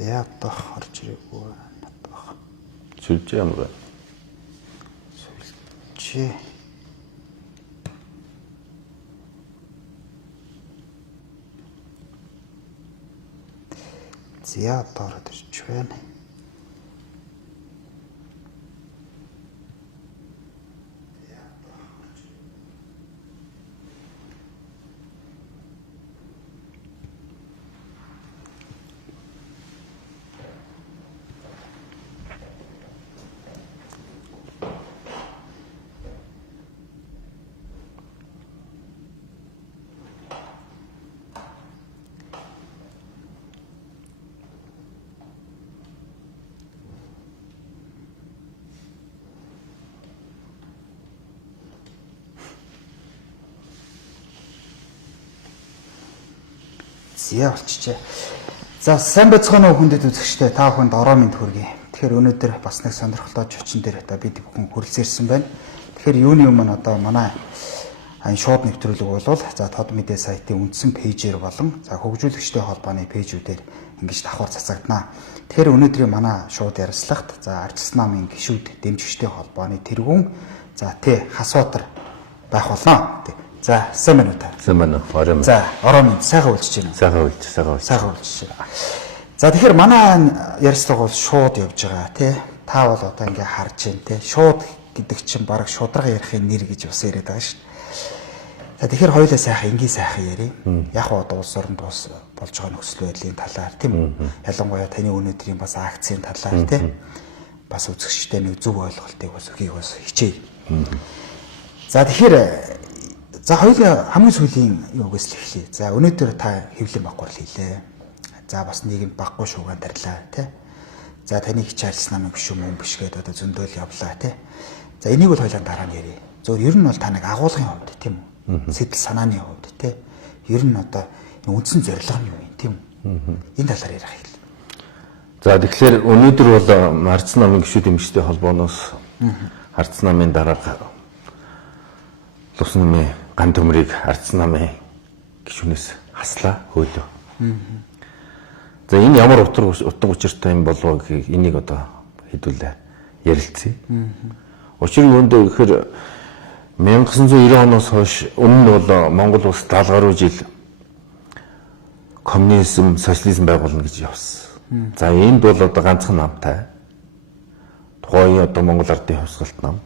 За одоо орж ирээгүй надад. Сүлж ямар вэ? Чи За одоо ороод ирж байна. За болчихжээ. За сайн байцгаана уу хүндэт үзэгчдээ та бүхэнд ороо мэнд хүргэе. Тэгэхээр өнөөдөр бас нэг сонирхолтой зочин дээр одоо бид бүхэн хүрэлцээрсэн байна. Тэгэхээр юуны өмнө одоо манай шууд нэвтрүүлэг болвол за тод мэдээ сайтын үндсэн пэйжээр болон за хөгжүүлэгчтэй холбооны пэйжүүдээр ингэж давхар цацагдана. Тэгэхээр өнөөдрийн манай шууд ярилцлагт за Ардчилсан намын гишүүд дэмжигчтэй холбооны тэргүүн за Хасватар байх болно. За сайн байна уу та? Сайн байна. Орой. За ороо минь сайхан үлдэж байна. Сайхан үлдэж. За тэгэхээр манай ярилцлага бол шууд явж байгаа тий. Та бол одоо ингээ харж байна тий. Шууд гэдэг чинь баг шудрага ярихын нэр гэж бас яриад байгаа шүү дээ. За тэгэхээр хоёулаа сайхан энгийн сайхан ярий. Яг нь одоо улс орнд болж байгаа нөхцөл байдлын талаар тийм үү? Ялангуяа таны өнөөдрийн бас акцийн талаар тий. Бас үзэгчтэй нэг зөв ойлголтыг бас өгөхийг бас хичээе. За тэгэхээр за хоёулаа хамгийн сүүлийн юугээс л эхлэе. За өнөөдөр та хэвлэн баггуурал хийлээ. За бас нийгэмд баггүй шуугаан тарилаа тий. За таны хич Ардчилсан намын биш юм биш гэдэг одоо зөндөөл явлаа тий. За энийг бол хоёулаа дараа нь ярив. Зөвөр ер нь бол та нэг агуулгын хувьд тийм үү? Сэтэл санааны хувьд тий. Ер нь одоо үндсэн зорилго нь юу юм тийм үү? Энэ талаар ярих хэл. За тэгэхээр өнөөдөр бол Ардчилсан намын гишүүд дэмжигчтэй холбооноос Ардчилсан намын дарга Лувсан намын ган төмрийг Ардчилсан намын гишүүнээс хаслаа хөөлөө. За энэ ямар утга учиртай юм болов гэхийг энийг одоо хэдүүлээ ярилцъя. Учир нь үүндээ гэхээр 1990 оноос хойш өмнө бол Монгол улс 70 гаруй жил коммунизм, социализм байгуулна гэж явсан. За энд бол одоо ганцхан намтай. Тухайн одоо Монгол Ардын хувьсгалт нам.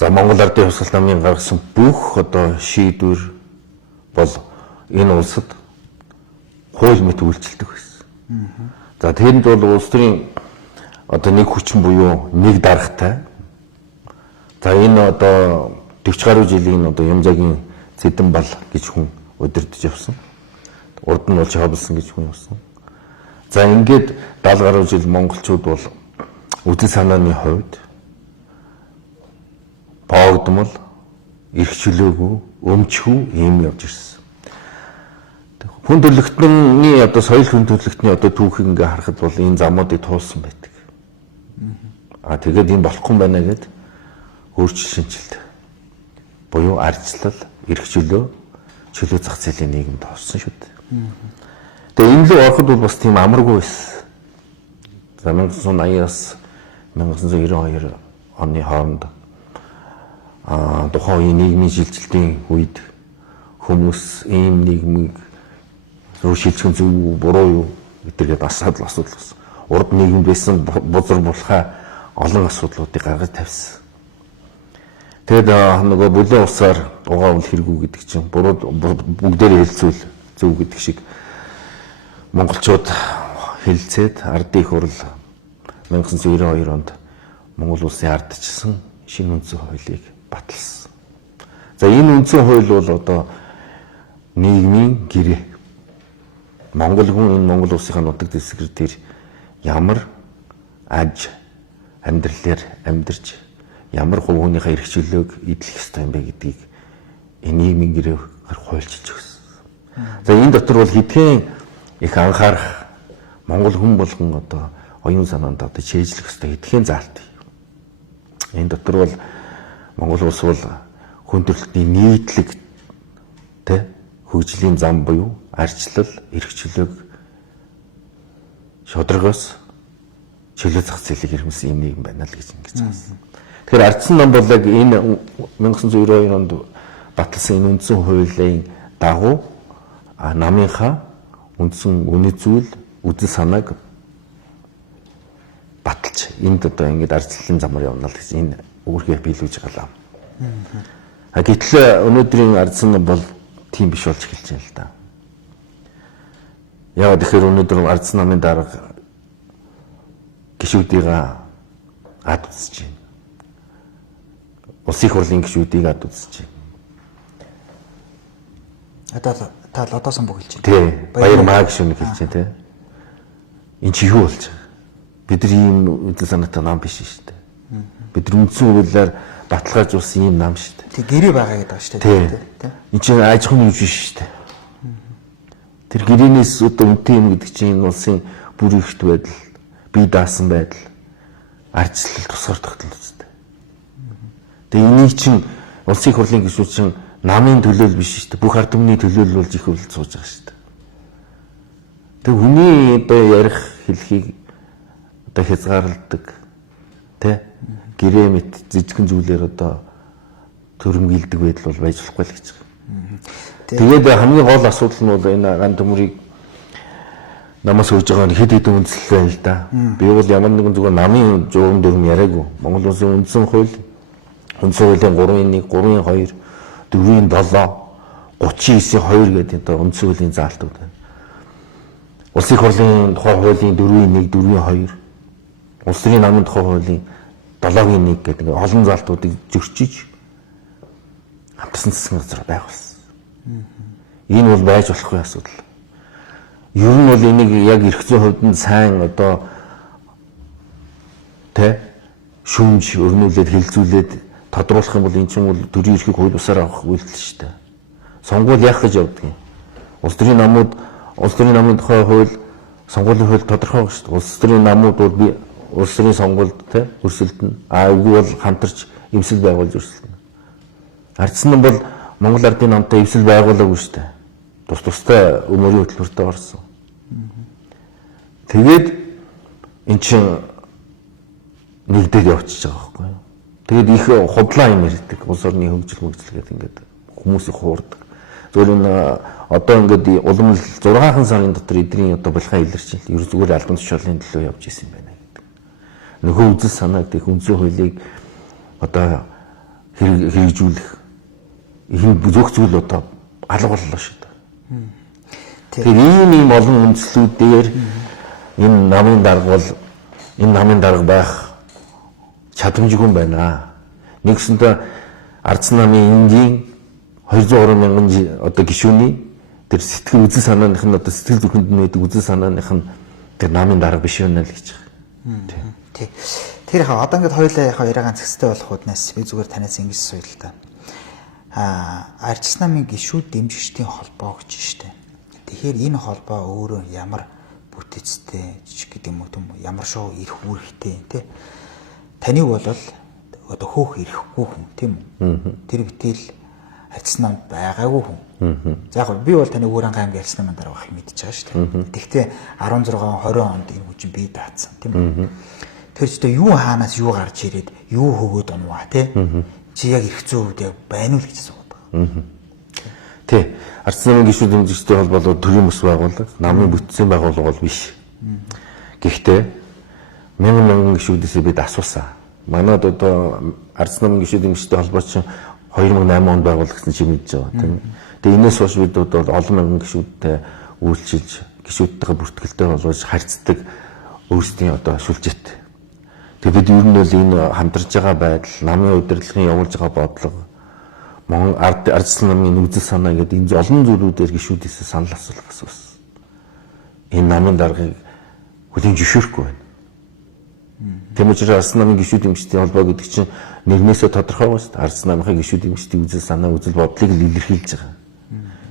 За Монгол Ардын хувьсгалт намын гаргасан бүх одоо шийдвэр бол энэ улсад хууль мэт үйлчилдэг байсан. За тэнд бол улс төрийн одоо нэг хүчин буюу нэг даргатай. За энэ одоо 40 гаруй жилийн одоо Ямжаагийн Цэдэн бал гэж хүн удирдах явсан. Урд нь бол Чавлсан гэж хүн явсан. За ингээд 70 гаруй жил монголчууд бол үдэл санааны хувьд боогдмол, эрхчлөөгүй, өмчхүү юм явж ирсэн. Хүн төрөлхтний одоо соёл хүн төрөлхтний одоо түүхийг ингээ харахад бол энэ замуудыг туулсан байдаг. Тэгээд энэ болохгүй байна гэд өөрчлөлт шинжилт буюу ардчлал, эрхчлөө, чөлөө зах зээлийн нийгэмд орсон шүү дээ. Тэгээ энэ л ороход бол бас тийм амаргүй байсан. За 1980-аас 1992 оны хооронд тухайн үеийн нийгмийн шилжилтийн үед хүмүүс ийм нийгмийг руу шилжих зөв үү, буруу юу гэдэргээд асуудал болсон. Урд нийгэмд байсан бузар булхай олон асуудлуудыг гаргаж тавьсан. Тэгэд нөгөө бүлээн усаар угаавал хэрэггүй гэдэг чинь буруу бүгдээрээ хэлцүүл зөв гэдэг шиг монголчууд хэлцээд ардын их хурл 1992 онд Монгол улсын ардчилсан шинэ үндсэн хуулийг баталсан. За энэ үндсэн хууль бол одоо нийгмийн гэрээ. Монгол хүн энэ Монгол улсынхаа нутаг дэвсгэр дээр ямар аж амьдралаар амьдарч ямар хувь хүнийхээ эрх чөлөөг эдлэх ёстой юм бэ гэдгийг энэ нийгмийн гэрээгээр хуульчилж өгсөн. За энэ дотор бол хэдхэн их анхаарах Монгол хүн болгон одоо оюун санаанд одоо чийжлэх ёстой хэдхэн заалт. Энэ дотор бол Монгол улс бол хүн төрөлхтний нийтлэг хөгжлийн зам буюу ардчлал, эрх чөлөөг шударгаас чөлөө зах зээлийг ирмэлсэн юм нийгэм байна л гэж ингэж заасан. Тэгэхээр ардсан ном бол яг энэ 1992 онд баталсан энэ үндсэн хуулийн дагуу намынхаа үндсэн үнэт зүйл үзэл санааг баталж энд одоо ингэж ардчлалын замаар явна л гэж энэ үүргээ биелүүлж байгаа юм. Гэтэл өнөөдрийн ардсан ном бол тийм биш болж эхэлж байна л да. Яг тэгэхээр өнөөдөр ардсан намын дарга гишүүдийг ад үзэж байна. Улсын их хурлын гишүүдийг ад үзэж байна. Та лодоосон бүх хэлж байна. Тий. Баяр маа гишүүнийг хэлж байна тий. Энд чи юу болж байгаа? Бид нар ийм үйл санаатай нам биш шүү дээ. Бид нар үндсэн хуулиар баталгаажуулсан ийм нам шүү дээ. Тэг гэрээ байгаа гэдэг ба шүү дээ. Тий. Энд чинь аж ахуйн юм биш шүү дээ. Тэр гэрээнээс одоо үнэтэй юм гэдэг чинь энэ улсын бүр ихт байдал, бие даасан байдал, ардчлал тусгаар тогтнол үстэй. Тэгээ энийг чинь улсын их хурлын гишүүд чинь намын төлөөл биш шүү дээ. Бүх ард түмний төлөөл болж их хөвлөж сууж байгаа шүү дээ. Тэгээ хүний одоо ярих хэлхийг одоо хязгаарладаг тий гэрээ мэт жижигхэн зүйлээр одоо төрөмгийлдэг байдал бол байж болохгүй л гэж байгаа. Тэгээд хамгийн гол асуудал нь бол энэ ган төмрийг намаас өгж байгаа хэд хэдэн үндслэл байна л да. Би бол ямар нэгэн зүгээр намын журам дөрм яриаггүй. Монгол улсын үндсэн хууль, үндсэн хуулийн 3.1, 3.2, 4.7, 39.2 гэдэг одоо үндсэн хуулийн заалтууд байна. Улсын их хурлын тухай хуулийн 4.1, 4.2, улс төрийн намын тухай хуулийн 7.1 гэдэг олон заалтуудыг зөрчиж хамтсан засгийн газар байх болсон. Энэ бол байж болохгүй асуудал. Ер нь бол энийг яг эрх зүйн хувьд нь сайн одоо шүмж өрнүүлээд хэлцүүлээд тодруулах юм бол энэ чинь бол төрийн эрхийг хууль бусаар авах үйлдэл шүү дээ. Сонгуул яах гэж явдаг юм. Улс төрийн намын тухай хууль, сонгуулийн хууль тодорхой байгаа шүү дээ. Улс төрийн намууд бол би улс төрийн сонгуульд өрсөлдөнө. Үгүй бол хамтарч эмсэл байгуулж өрсөлдөнө. Ардсан нь бол Монгол ардын намтай эвсэл байгуулаагүй шүү дээ. Тустай өмөрийн хөтөлбөртөө орсон. Тэгээд эн чинь нэгдээд явчихж байгаа байхгүй юу. Тэгээд их худлаа юм ярьдаг. Улс орны хөгжил гэдэг ингээд хүмүүсийг хуурдаг. Зөвхөн энэ одоо ингээд улам л 6хан сарын дотор эдний одоо булхан илэрч ер зүгээр албан тушаалын төлөө явж исэн юм байна гэдэг. Нөхөө үзэл санааг дэх үндсэн хуулийг одоо хэрэгжүүлэх энэ бүх зүйл одоо алга боллоо шүү дээ. Тэгэхээр ийм олон үндслүүдээр энэ намын дарга байх чадамжгүй юм байна. Нэгсэндээ ардсан намын энгийн 203 мянган одоо гишүүний тэр сэтгэл үзэл санааных нь одоо сэтгэл зүрхэнд нь байдаг үзэл санааных нь тэр намын дарга биш байна л гэж байна. Тий. Тэр яхаа одоо ингээд хоёулаа яриагаан зэгстэй болох уднаас би зүгээр танаас ингэж асууя л да. Ардсан намын гишүүд дэмжигчдийн холбоо гэж штэ. Тэгэхээр энэ холбоо өөрөө ямар бүтэцтэй жижиг гэдэг юм уу ямар шоу ирэх үүрэгтэй тий. Таныг бол одоо хөөх ирэхгүй хүн тийм үү? Тэр битэл ардсан намд байгаагүй хүн. За яг би бол таны Өөрөнгө аймгийн ардсан намын дараа байхыг мэдчихэж байгаа шүү дээ. Тэгэхдээ 16 20 онд энэ хүчин бий даацсан тийм үү? Тэр ч юу хаанаас юу гарч ирээд юу хөгөөд онваа тий. Чи яг их зүйн үед байна уу гэж асууад байгаа. Тий. Ардсан намын гишүүд дэмжигчтэй холбоо төрийн мөс байгууллага, намын бүтцийн байгууллага бол биш. Гэхдээ мянган гишүүдээс бид асуусан. Манайд одоо ардсан намын гишүүд дэмжигчтэй холбоо чинь 2008 онд байгуулагдсан чи мэдж байгаа тийм. Тэгээ энэс хойш бид бол олон мянган гишүүдтэй үйлчилж, гишүүдтэйгээ бүртгэлтэй боловч харьцдаг өөрсдийн одоо шүлжэт. Тэгээ бид ер нь бол энэ хамтарж байгаа байдал, намын удирдлагын явуулж байгаа бодлого, Монгол ардсан намын үзэл санаа гэдэг энэ олон зүйлүүдээр гишүүдээс санал асуулах асуусан. Энэ намын даргыг хүлээн зөвшөөрөхгүй байна. Тийм учраас ардсан намын гишүүд дэмжигчдийн холбоо гэдэг чинь нэрнээсээ тодорхой байна шүү дээ. Ардсан намынхаа гишүүд дэмжигчдийн үзэл санаа, үзэл бодлыг л илэрхийлж байгаа.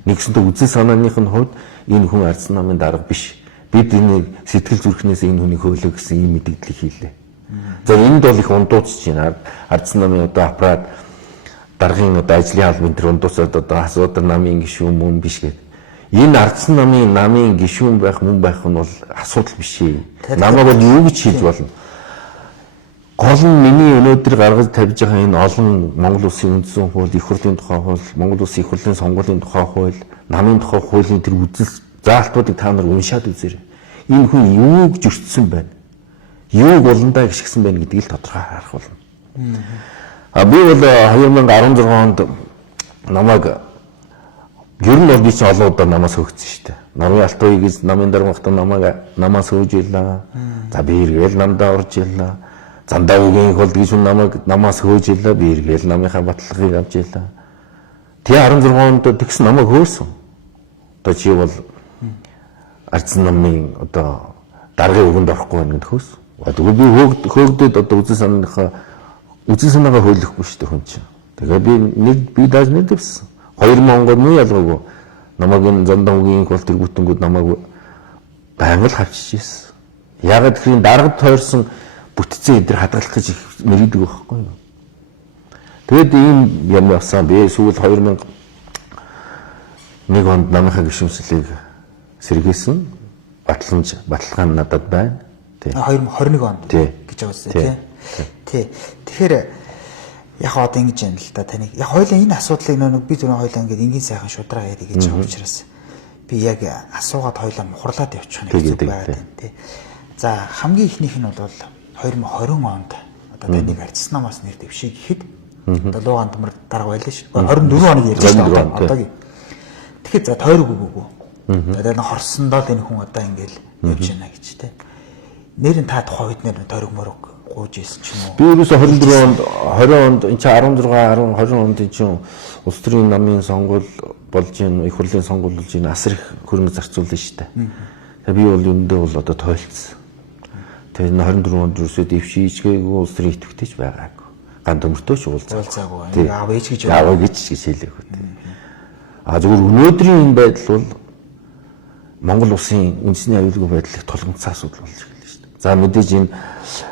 Нэгсэндээ үзэл санааных нь хувьд энэ хүн ардсан намын дарга биш. Бид энэ сэтгэл зүрхнээс энэ хүнийг хөөлөө гэсэн ийм мэдээллийг хийлээ. За энд бол их ундууцж байна. Ардсан намын одоо аппарат даргын одоо ажлын албан тэр ундууцаад одоо асуудал намын гишүүн мөн биш гэдэг. Энэ ардсан намын гишүүн байх мөн байх нь бол асуудал биш ээ. Намайг бол юу гэж хийж болно? Гол нь миний өнөөдөр гаргаж тавьж байгаа энэ олон Монгол Улсын үндсэн хууль, их хурлын тухай хууль, Монгол Улсын их хурлын сонгуулийн тухай хууль, намын тухай хуулийн тэр үзэл заалтуудыг та нар уншаад үзээрэй. Энэ хүн юуг зөрчсөн байна? Юуг болондоо гიშгсэн байна гэдгийг л тодорхой харах болно. Би бол 2016 онд намайг ер нь бол би ч олон удаа намаас хөгцсөн шүү дээ. Норвегийн Алтан үеигээс намын даргахтаа намаас хөөж илаа. За би эргээл намдаа орж илаа. Зандаа үгийн хулд гэж намаас хөөж илаа. Би эргээл намынхаа баталгыг авч илаа. Тэгээ 16 онд тэгс намайг хөөсөн. Одоо чи бол ардсан намын одоо даргын өгөнд орохгүй байна гэд хөөсөн. Тэгвэл би хөөгдөд одоо үзэн санаагаа хөөлөхгүй шүү дээ хүн чинь. Тэгээ би дааж нэг дэвсэн. 2000 онд муу ялгаагүй намайг энэ зандаа үгийн хулд тэргүүтэнгүүд намайг байнга л хавчиж ирсэн. Ягаад гэхээр даргад тойрсон бүтцээ эдэр хадгалах гэж их мэрийдэг байхгүй юу. Тэгэд ийм юм явсан. Би сүүл 2001 онд намынхаа гишүүнслийг сэргээсэн. Баталгаан надад байна. 2021 онд гэж байгаа үстэй тий. Тэгэхээр яг одоо ингэж юм л да таныг. Яг хоёлаа энэ асуудлыг нэг би түрүү хоёлаа ингээд энгийн сайхан шудраа яриа гэж байгаа учраас би яг асуугаад хоёлаа мухарлаад явчих нэг зүг байгаад байна тий. За хамгийн ихнийх нь бол 2020 онд одоо таныг ардсан намаас нэр дэвшиг гэхэд одоо луганд дарга байлаа ш. 24 хоног ярьж байна одоогийн. Тэгэхээр за тойрог өгөөгүй. Тэгээд хорсондоо энэ хүн одоо ингээд явж байна гэж тий. Нэрэн та тухайн үед нэр тойрог морог гууж ийсэн ч юм уу. Би ерөөсө 24 онд 20 онд энэ чинь 16 10 20 онд энэ чинь улс төрийн намын сонгуул болж ийн их хурлын сонгуул болж ийн асар их хөрөнгө зарцуулсан шүү дээ. Тэгээ би бол юундээ бол одоо тойлцсон. Тэгээ 24 онд ерөөсө дэвшийчгээгүй улс төрийн идэвхтэйч байгаагүй. Ган төмөртөөч уулзаагүй. Аав ээж гэж хэлээгүй. Зөвхөн өнөөдрийн энэ байдал бол Монгол улсын үндэсний аюулгүй байдлыг тулгамдсан асуудал болж эхэллээ шүү дээ. За мэдээж энэ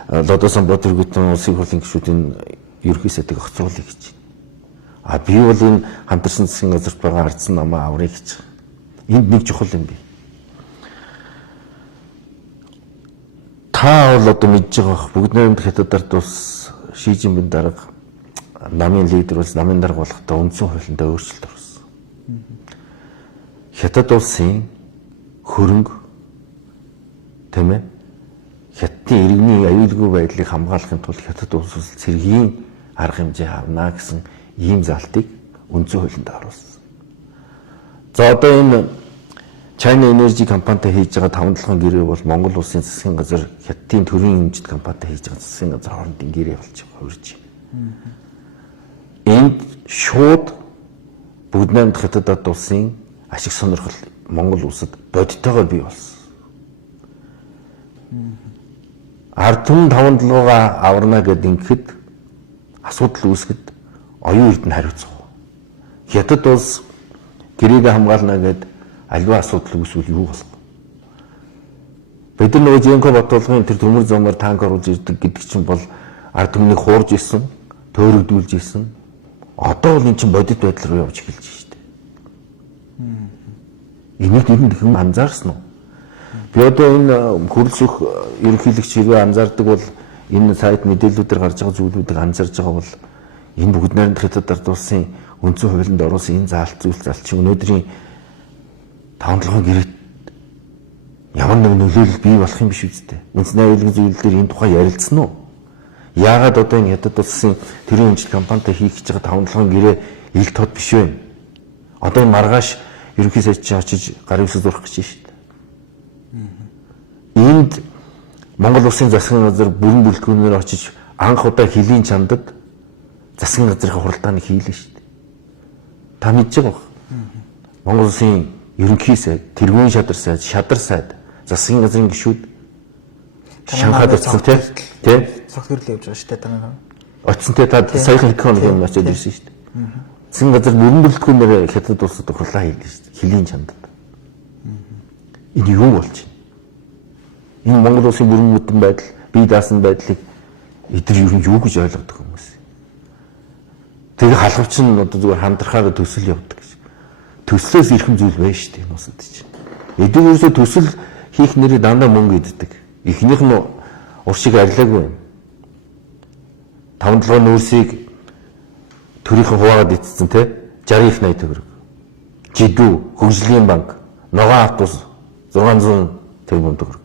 Лодосон Ботөргөтөн улсын хурлын гишүүдийн ерөнхий сайдыг огцруулъя гэж байна. Би бол энэ хамтарсан засгийн газарт байгаа ардсан намаа аврыг гэж. Энд нэг чухал юм би. Та бол одоо мэдж байгаа бүгд найрамд хятад ард улс Ши Жинпин дарга намын лидер улс намын дарга болохдоо үндсэн хуулинд өөрчлөлт оруулсан. Хятад улсын хөрөнгө тийм ээ Хятадын иргэний аюулгүй байдлыг хамгаалахын тулд Хятад улс цэргийн арга хэмжээ авна гэсэн ийм залтыг үндсэн хуулинд оруулсан. За одоо энэ China Energy компанитай хийж байгаа 5-7 гэрээ бол Монгол улсын засгийн газар Хятадын төрийн эмчит компанитай хийж байгаа засгийн газар хоорондын гэрээ болж байгаа хувирж байна. Энд шууд бүгд найрамд Хятад улсын ашиг сонирхол Монгол улсад бодиттойгоор бий болсон. Ард түмэн 5-7-га аварна гэд ингэхэд асуудал үүсгэд оюун эрдэнэ хариуцах. Хятад улс гэрээгээ хамгаална гэд альва асуудал үүсвэл юу болох вэ? Бид нар нөгөө Жэнко Батулгын тэр төмөр замаар танк оруулж ирдэг гэдэг чинь бол ард түмнийг хуурж исэн, төөрөгдүүлж исэн. Одоо бол эн чинь бодит байдал руу явж эхэлж байна шүү дээ. Энийг нэг хүн анзаарсан уу? Би одоо энэ хөрөлсөх ерөнхийлөгч хэрвээ анзаардаг бол энэ сайт мэдээллүүдээр гарч байгаа зүйлүүдийг анзаарж байгаа бол энэ бүгд найрамд Хятад ард улсын үндсэн хуулинд оруулсан энэ залт чинь өнөөдрийн 5-7 гэрээт ямар нэг нөлөөлөл бий болох юм биш үстэй. Үндэсний аюулгүй зүйлээр энэ тухай ярилцсан уу? Яагаад одоо энэ Хятад улсын тэрийн эмчит компанитай хийх гэж байгаа 5-7 гэрээ ил тод биш вэ? Одоо маргааш ерөнхий сайд чи очиж гарын үсэг зурах гэж шүү дээ. Энд Монгол улсын засгийн газар бүрэн бүрэлдэхүүнээр очиж анх удаа хөлийн чандад засгийн газрын хуралдааныг хийлээ шүү дээ. Та мэдж байгаа ба? Монгол улсын ерөнхий сайд, тэргүүн шадар сайд, засгийн газрын гишүүд Шанхайд очсон тий? Цогцгөрлөө явж байгаа шүү дээ танаа. Очсон тий та саяхан хэд хоног юм очиж ирсэн шүү дээ. Засгийн газар бүрэн бүрэлдэхүүнээр Хятад улсад хурлаа хийлээ шүү дээ. Хөлийн чандад. Энэ юу болж байна? Энэ Монгол улсын бүрэн бүтэн байдал, бие даасан байдлыг эдгээр юу юу гэж ойлгодог хүмүүс. Тэгээ халавч нь одоо зүгээр хандрахаар төсөл явдаг гэж. төслөөс ирэх зүйл байна шүү дээ энэ усад чинь. Эдгээрээс төсөл хийх нэрийг дандаа мөнгө иддэг. Эхнийх нь уршиг арилаагүй. 5-7 нүүрсийг төрийнхэн хуваагаад ицсэн те 60 их 80 төгрөг. Жидүү, хөгжлийн банк, ногоон автобус 600 тэрбум төгрөг.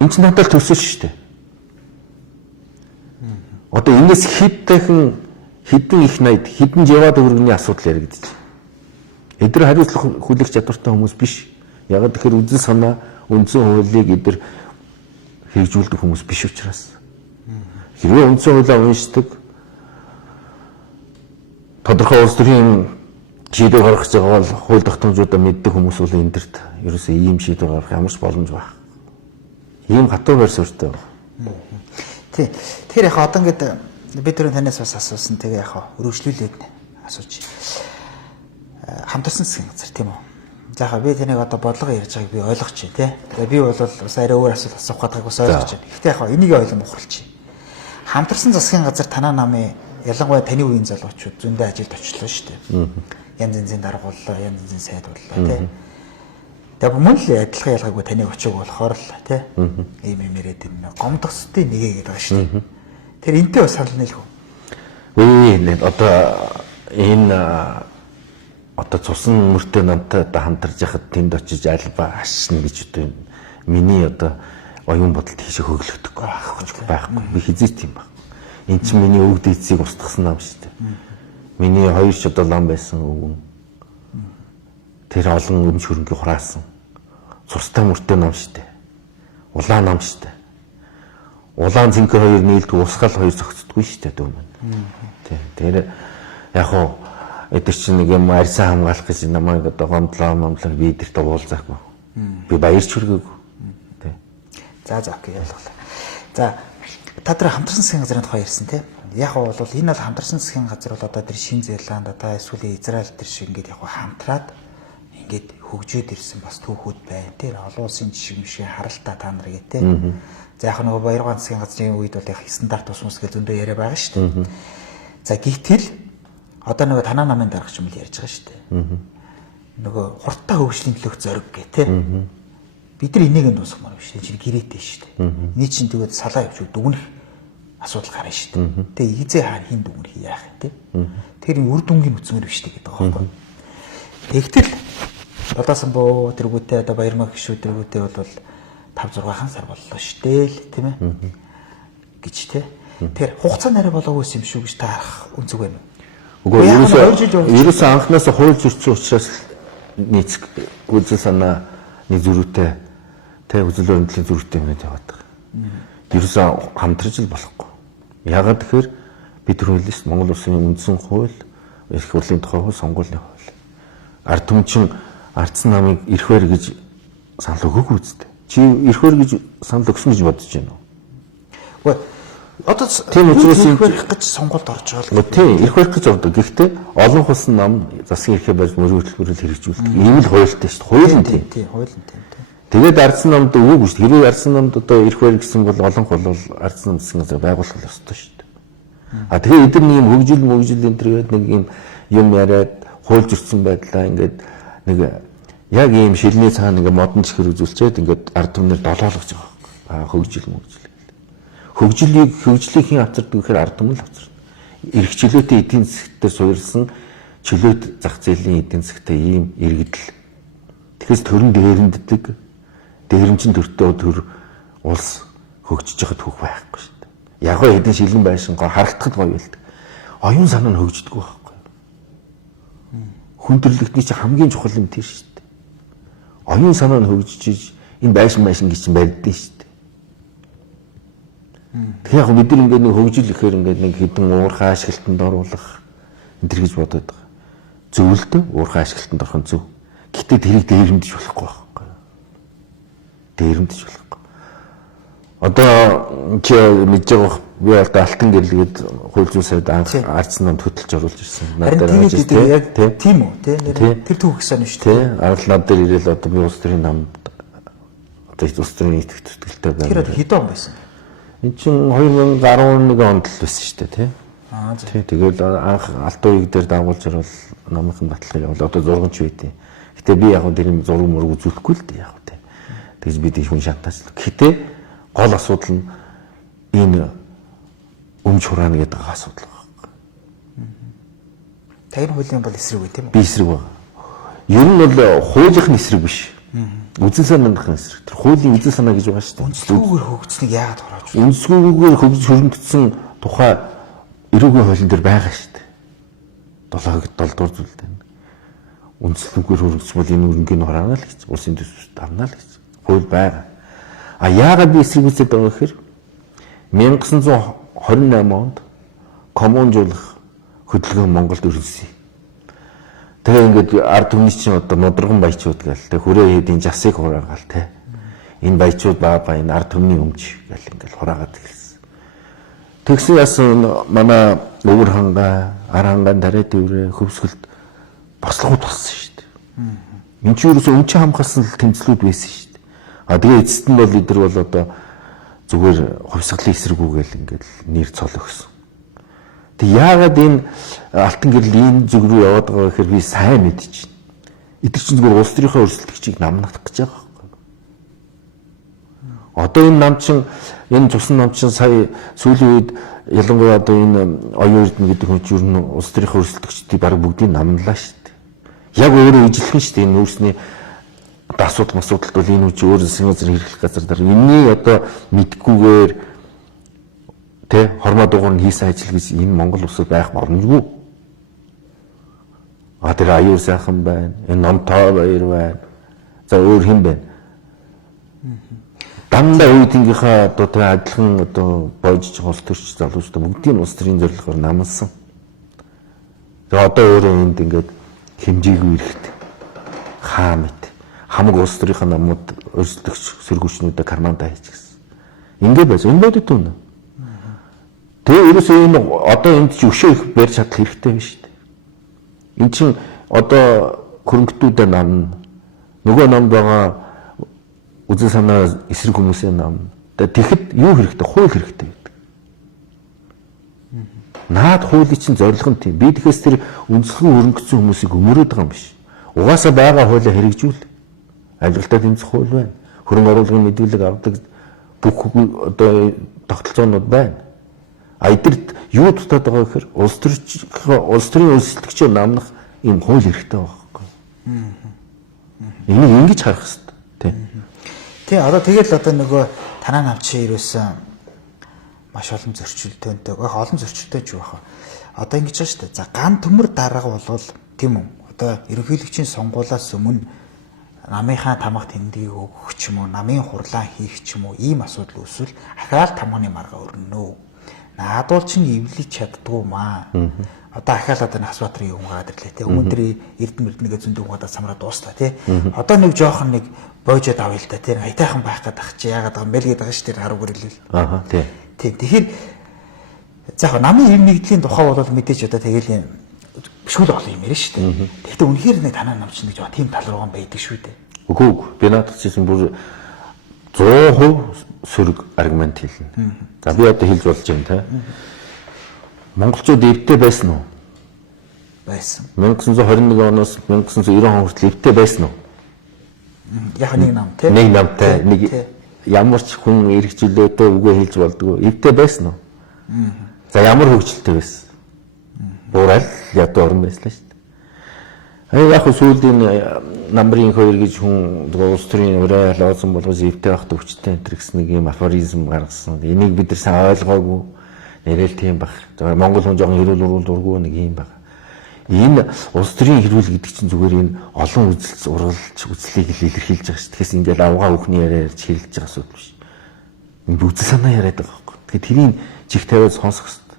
Энд чинь надад төсөл шүү дээ. Одоо энэс хэдэн их 80 хэдэн жава төгрөгийн асуудал яригдчих. Эдгээр хариуцлах хүлээх чадвартай хүмүүс биш. Яг тэгэхээр үзэл санаа, үндсэн хуулийг эдгээр хэрэгжүүлдэг хүмүүс биш учраас. Хэрвээ үндсэн хуулиа уншдаг тодорхой улс төрийн шийдвэр гаргах гэж байгаа бол хууль тогтоомжуудаа мэддэг хүмүүс бол энэ төрт ерөөсөө ийм шийдвэр гаргах ямар ч боломж байх. Ийм хатуу байр суурьтай байна. Тий. Тэгэхээр яг одоо ингээд бид түрүүн танаас бас асуусан тэгээ яг өргөжлүүлээд асууж. Хамтарсан засгийн газар тийм үү? За яг би таныг одоо бодлого ярьж байгааг би ойлгож байна тий. Тэгээ би бол бас арай өөр асуулт асуух гэдгийг бас ойлгож байна. Гэхдээ яг энийг ойлгох ухралч. Хамтарсан засгийн газар танаа намын ялангуяа таны үеийн залуучууд зөндөө ажилд очлоо шүү дээ. Янз янзын дарга боллоо, янз янзын сайд боллоо тий. Тэгээ мөн л адилхан ялгаагүй таны очиг болохоор л тий. Ийм яриад энэ гомдгосдын нэгээ гэдэг байгаа шүү дээ. Тэр энтэй бас санал нийлэх үү? Үгүй одоо энэ одоо цусан мөртэй намтай одоо хамтарж яхад тэнд очиж альба ашигна гэж одоо миний одоо оюун бодолд тийшээ хөглөгдөхгүй байхгүй. Би хизээч тийм баг. Энд чинь миний өвд эцсийг устгасан нам шүү дээ. Миний 2 ч одоо лам байсан өвгөн. Тэр олон өмч хөрөнгө хураасан. Цустай мөртэй нам шүү дээ. Улаан нам шүү дээ. Улаан цэнхэр 2 нийлдэг усгал 2 зохицдоггүй шүү дээ дөө маань. Тэр яг хоо эдгээр чинь нэг юм арьсан хамгаалах гэж намайг одоо гомдлоо би эдэрт уулзаагүй. Би баярч хүргээгүй. За окей ялгалаа. За та тэр хамтарсан засгийн газрын тухай ярьсан тийм. Яг бол энэ бол хамтарсан засгийн газар бол одоо тэр Шинэ Зеланд одоо эсвэл Израиль тэр шиг ингээд яг хамтраад ингээд хөгжөөд ирсэн бас түүхүүд байна. Тэр олон улсын жишг мишгээ харалтаа та нар гээ тийм. За яг нөгөө Баяргаан засгийн газрын үед бол яг стандарт ус мус гэж зөндөө яриа байгаа шүү дээ. За гэтэл одоо нөгөө танаа намын дарагч юм л ярьж байгаа шүү дээ. Нөгөө хурдтай хөгжлийн төлөөх зориг гэ тийм. Бид нар энийг нь дуусгах маар биш. Чи гэрээтэй шүү дээ. Эний чинь тэгээд салаа явж дүгнэх асуудал гарна шүү дээ. Тэгээ ийзээ хаан хин дүгнэх яах вэ тийм. Тэр үр дүнгийн үцмэр биш гэдэг байгаа байхгүй. Тэгтэл Долоосон боо тэргүүтээ одоо Баярмаа гişүү тэргүүтээ бол 5-6 сар боллоо шүү дээ л тийм ээ. Гэж тийм. Тэр хугацаа нарай болоогүй юм шүү гэж таарах үнцэг байна уу? Үгүй ерөөсөө анханаас хууль зөрчсөн учраас нийц үзэл санаа нэг зөрүүтэй тэ үзэл баримтлалын зөрүүтэй юм яваад байгаа. Ерөөсөө хамтарч л болохгүй. Яагаад тэгэхээр бид хуулист Монгол улсын үндсэн хууль, эрх хурлын тухай хууль, сонгуулийн хууль. Ард түмчин ардсан намыг эрхвэр гэж санал өгөөгүй үстэй. Чи эрхвэр гэж санал өгсөн гэж бодож байна уу? Үгүй одоо тийм учраас эрхвэрх гэж сонгуульд орж байгаа л. Тийм эрхвэрх гэж ордог. Гэхдээ олон хусан нам засгийн эрхээ барьж мөрөөр хөтөлбөрөөр хэрэгжүүлдэг. Ийм л хуультай шүү дээ. Хууль нь тийм. Тийм, хууль нь тийм. Тэгээд ардсан намд өгөөгүй шүү дээ. Хэрвээ ардсан намд одоо эрхвэр гэсэн бол олон бол ардсан нам засгийн газар байгуулах ёстой шүү дээ. А тэгээд эдгээр нэг юм хөгжил энэ төргээд нэг юм яриад хууль зөрчсөн байдлаа ингээд нэг яг ийм шилний цаана ингээд модон чихэр үзүүлчихэд ингээд ард түмнэр долоолгож байгаа. Хөгжлийг хэн авчирдаг гэхээр ард түмэн л авчирдаг. Ирэх чөлөөтэй эдийн засгтэр суурилсан чөлөөт зах зээлийн эдийн засгтай ийм иргэдэл. Тэгэхээс төрн дээрэмддэг дээрэмчин төртөө төр улс хөгжиж байхад хөх байхгүй шүү дээ. Яг гоо эдийн шилэн байшингаа харагдахад гоё байлдаг. Оюун санаа нь хөгждөг байхгүй. Хүн төрлөختний чинь хамгийн чухал юм тийм шүү дээ. Оюун санаа нь хөгжиж энэ байшин гэж чинь барьдیں шүү дээ. Тэгэхээр яг бид нар ингээд нэг хөгжил ихээр ингээд нэг хэдэн уурхай ашиглалтанд оруулах энэ төр гэж бодоод байгаа. Зөвлөлтөө уурхай ашиглалтанд орох нь зөв. Гэтэ тэрийг дээрэмдэж болохгүй байхгүй. Дээрэмдэж болохгүй. Одоо чи мэдж байгаа би одоо алтан гэрлгээд хууль зүйн сайд ардсан намд хөтлөж оруулж ирсэн. Надад яг тийм үү тэр түүх гэсэн нь шүү дээ. Арал над дээр ирээл одоо би улс төрийн намд одоо улс төрийн нийт төтгөлтэй байна. Тэр хэдэн он байсан? Энд чинь 2011 онд л байсан шүү дээ тий. Тий, тэгэл анх Алтай ууг дээр дагуулж ирвэл намынхан баталгаа явал одоо зургамч байдیں۔ Гэтэ би яг тэр юм зураг мөрөг үзүүлэхгүй л дээ яг тий. Тэгж би тийм хүн шантаж. Гэтэ гол асуудал нь энэ өмч хураана гэдэг асуудал байна. Тэр хуулийн бол эсрэг үү тийм үү? Би эсрэг байна. Ер нь бол хуулийнхын эсрэг биш. Үзэл санааныхын эсрэг. Тэр хуулийн үзэл санаа гэж байгаа шүү дээ. Үндэслэгүүгээр хөгжсөнийг яагаад хурааж байна? Үндэслэгүүгээр хөрөнгөцсөн тухай эрүүгийн хуулийн дээр байгаа шүү дээ. 7 дугаар зүйл дээр. Үндэслэгүүгээр хөрөнгөцсөн бол энэ өрнгийн хураана л гэж. Улсын төсвөд давна л гэж. Хууль байгаа. А яагаад би эсрэг үзээд байгаа гэхээр 1928 онд коммунжуулах хөдөлгөөн Монголд өргөсөн. Тэгээ ингээд ард түмний чинь одоо мудраган баячууд гээл тэг хүрээ хэдийн жасыг хураагаал те. Энэ баячууд баа энэ ард түмний өмч гээл ингээд хураагаад ирсэн. Тэгсэн яасан манай өвөр хангаа, ар хангаан дараа дэврээ хөвсгөлд бослогууд болсон шүү дээ. Энд чинь ерөөсөө өмч хамгаалсан тэмцлүүд байсан шүү дээ. А тэгээ эцэст нь бол эдэр бол одоо зүгээр хувьсгалын эсрэгүүгээл ингээд нэр цол өгсөн. Тэг яагаад энэ алтан гэрэл энэ зүг рүү яваад байгаа гэхээр би сайн мэдэж байна. Эдгээр чинь зүгээр улс төрийнхөө өрсөлдөгчийг намнах гэж байгаа байхгүй. Одоо энэ нам чин энэ цусан нам чин сая сүүлийн үед ялангуяа одоо энэ оюун эрдэнэ гэдэг хүн чинь ер нь улс төрийнхөө өрсөлдөгчдийг баг бүгдийг намналаа шүү дээ. Яг өөрөө ижилхэн шүү дээ энэ өөрсний асуудал асуудалд бол энэ үчи өөр засгийн газар хэрэглэх газар дээр энэний одоо мэдгүйгээр тэ хормоо дугуйр нь хийсэн ажил гэж энэ Монгол улсад байх боломжгүй. А тэр аюул сайхан байна. Энэ Номтой баяр байна. За өөр хэн байна? Дандаа үеийнхээ одоо тэр адилхан одоо бойжч улс төрч залуучдаа бүгдийн улс төрийн зорилгоор намсан. Тэгээ одоо өөрөө энд ингээд хэмжээгүй эрэхт хаа мэт хамаг улс төрийн намууд өрсөлдөгч сөргүүчнүүдэд карманда хийчихсэн. Ингээд байж энэ бодит үнэ. Тэгээ ерөөсөө энэ одоо энд чи өшөө их барьж чадах хэрэгтэй биш үү? Энд чинь одоо хөрөнгөтүүдэд намна. Нөгөө намд байгаа үзэл санаа эсрэг хүмүүсийн намна. Тэгэхэд юу хэрэгтэй? Хууль хэрэгтэй гэдэг. Наад хуулийн чинь зорилго нь тийм. Би тэгэхээр тэр үндэслэн хөрөнгөцсөн хүмүүсийг өмөрөөд байгаа юм биш. Угаасаа байгаа хуулиа хэрэгжүүл. Ажилтаа тэмцэх хууль байна. Хөрөнгө оруулалтын мэдүүлэг авдаг бүх одоо тогтолцоонууд байна. А эдгэрт юу дутаад байгаа гэхээр улс төрийн өрсөлдөгчөөр намнах юм хууль хэрэгтэй байгаа байхгүй. Энийг ингэж харах хэрэгтэй тийм. Тий одоо тэгэл одоо нөгөө танаа навчи ерөөсөн маш олон зөрчилдөөнтэй. Олон зөрчилтэй ч байх. Одоо ингэж байна шүү дээ. За ган төмөр дарга болвол тийм үү. Одоо ерөнхийлөгчийн сонгуулиас өмнө намынхаа тамга тэмдгийг өгөх ч юм уу, намын хурлаа хийх ч юм уу ийм асуудал үүсвэл ахаал тамганы маргаа өрнөнө. Наадуул чинь эвлэж чаддгүй маа. Одоо ахаал одоо Насбаатарын юм гараад ирлээ те. Өмнө тэр Эрдэнэ зөндөө гадаа самраа дуустаа те. Одоо нэг жоохон нэг боожод авъя л та те. Айтайхан байх гэдэг ах чи яагаад байгаа юм бэ л гэдэг аш тэр харуу гэрэлвэл. Аа тий. Тэгэхээр за яг намын хэв нэгдлийн тухай бол мэдээж одоо тэгэл бишгүй л олон юм яриа шүү дээ. Тэгэхдээ үнэхээр нэг танаа нам чинь гэж тийм тал руугаа байдаг шүү дээ. Үгүй би надад чинь бүр 100% сөрөг аргумент хэлнэ. За би одоо хэлж болж байна те. Монголчууд эвтэй байсан уу? Байсан. 1921 оноос 1990 он хүртэл эвтэй байсан уу? Яг нэг нам те. Нэг намтай нэг ямар ч хүн эргжүүлээдээ үгээ хэлж болдгоо. Эвтэй байсан уу? За ямар хөгжилтэй байсан? Буурал ядуу орн байсан л шүү дээ. Яг сүүлийн намрын хоёр гэж хүн улс төрийн урай лоосон болгож эвтэй байх төвчтэй энэ гэсэн нэг юм афоризм гаргасан. Энийг бид нар сайн ойлгоогүй. Нэрэл тийм баг. Монгол хүн жоохон хэрүүл дурггүй нэг юм баг. Энэ улс төрийн хэрүүл гэдэг чинь зүгээр энэ олон үзэлц ургалж үзлийг илэрхийлж байгаа шүү. Тэгээс ингээд авгаа өхний яриа ярьж хэлж байгаа асуудал биш. Энэ үзэл санаа яриад байгаа байхгүй. Тэгэхээр тэрийг чих тавиад сонсох хэрэгтэй.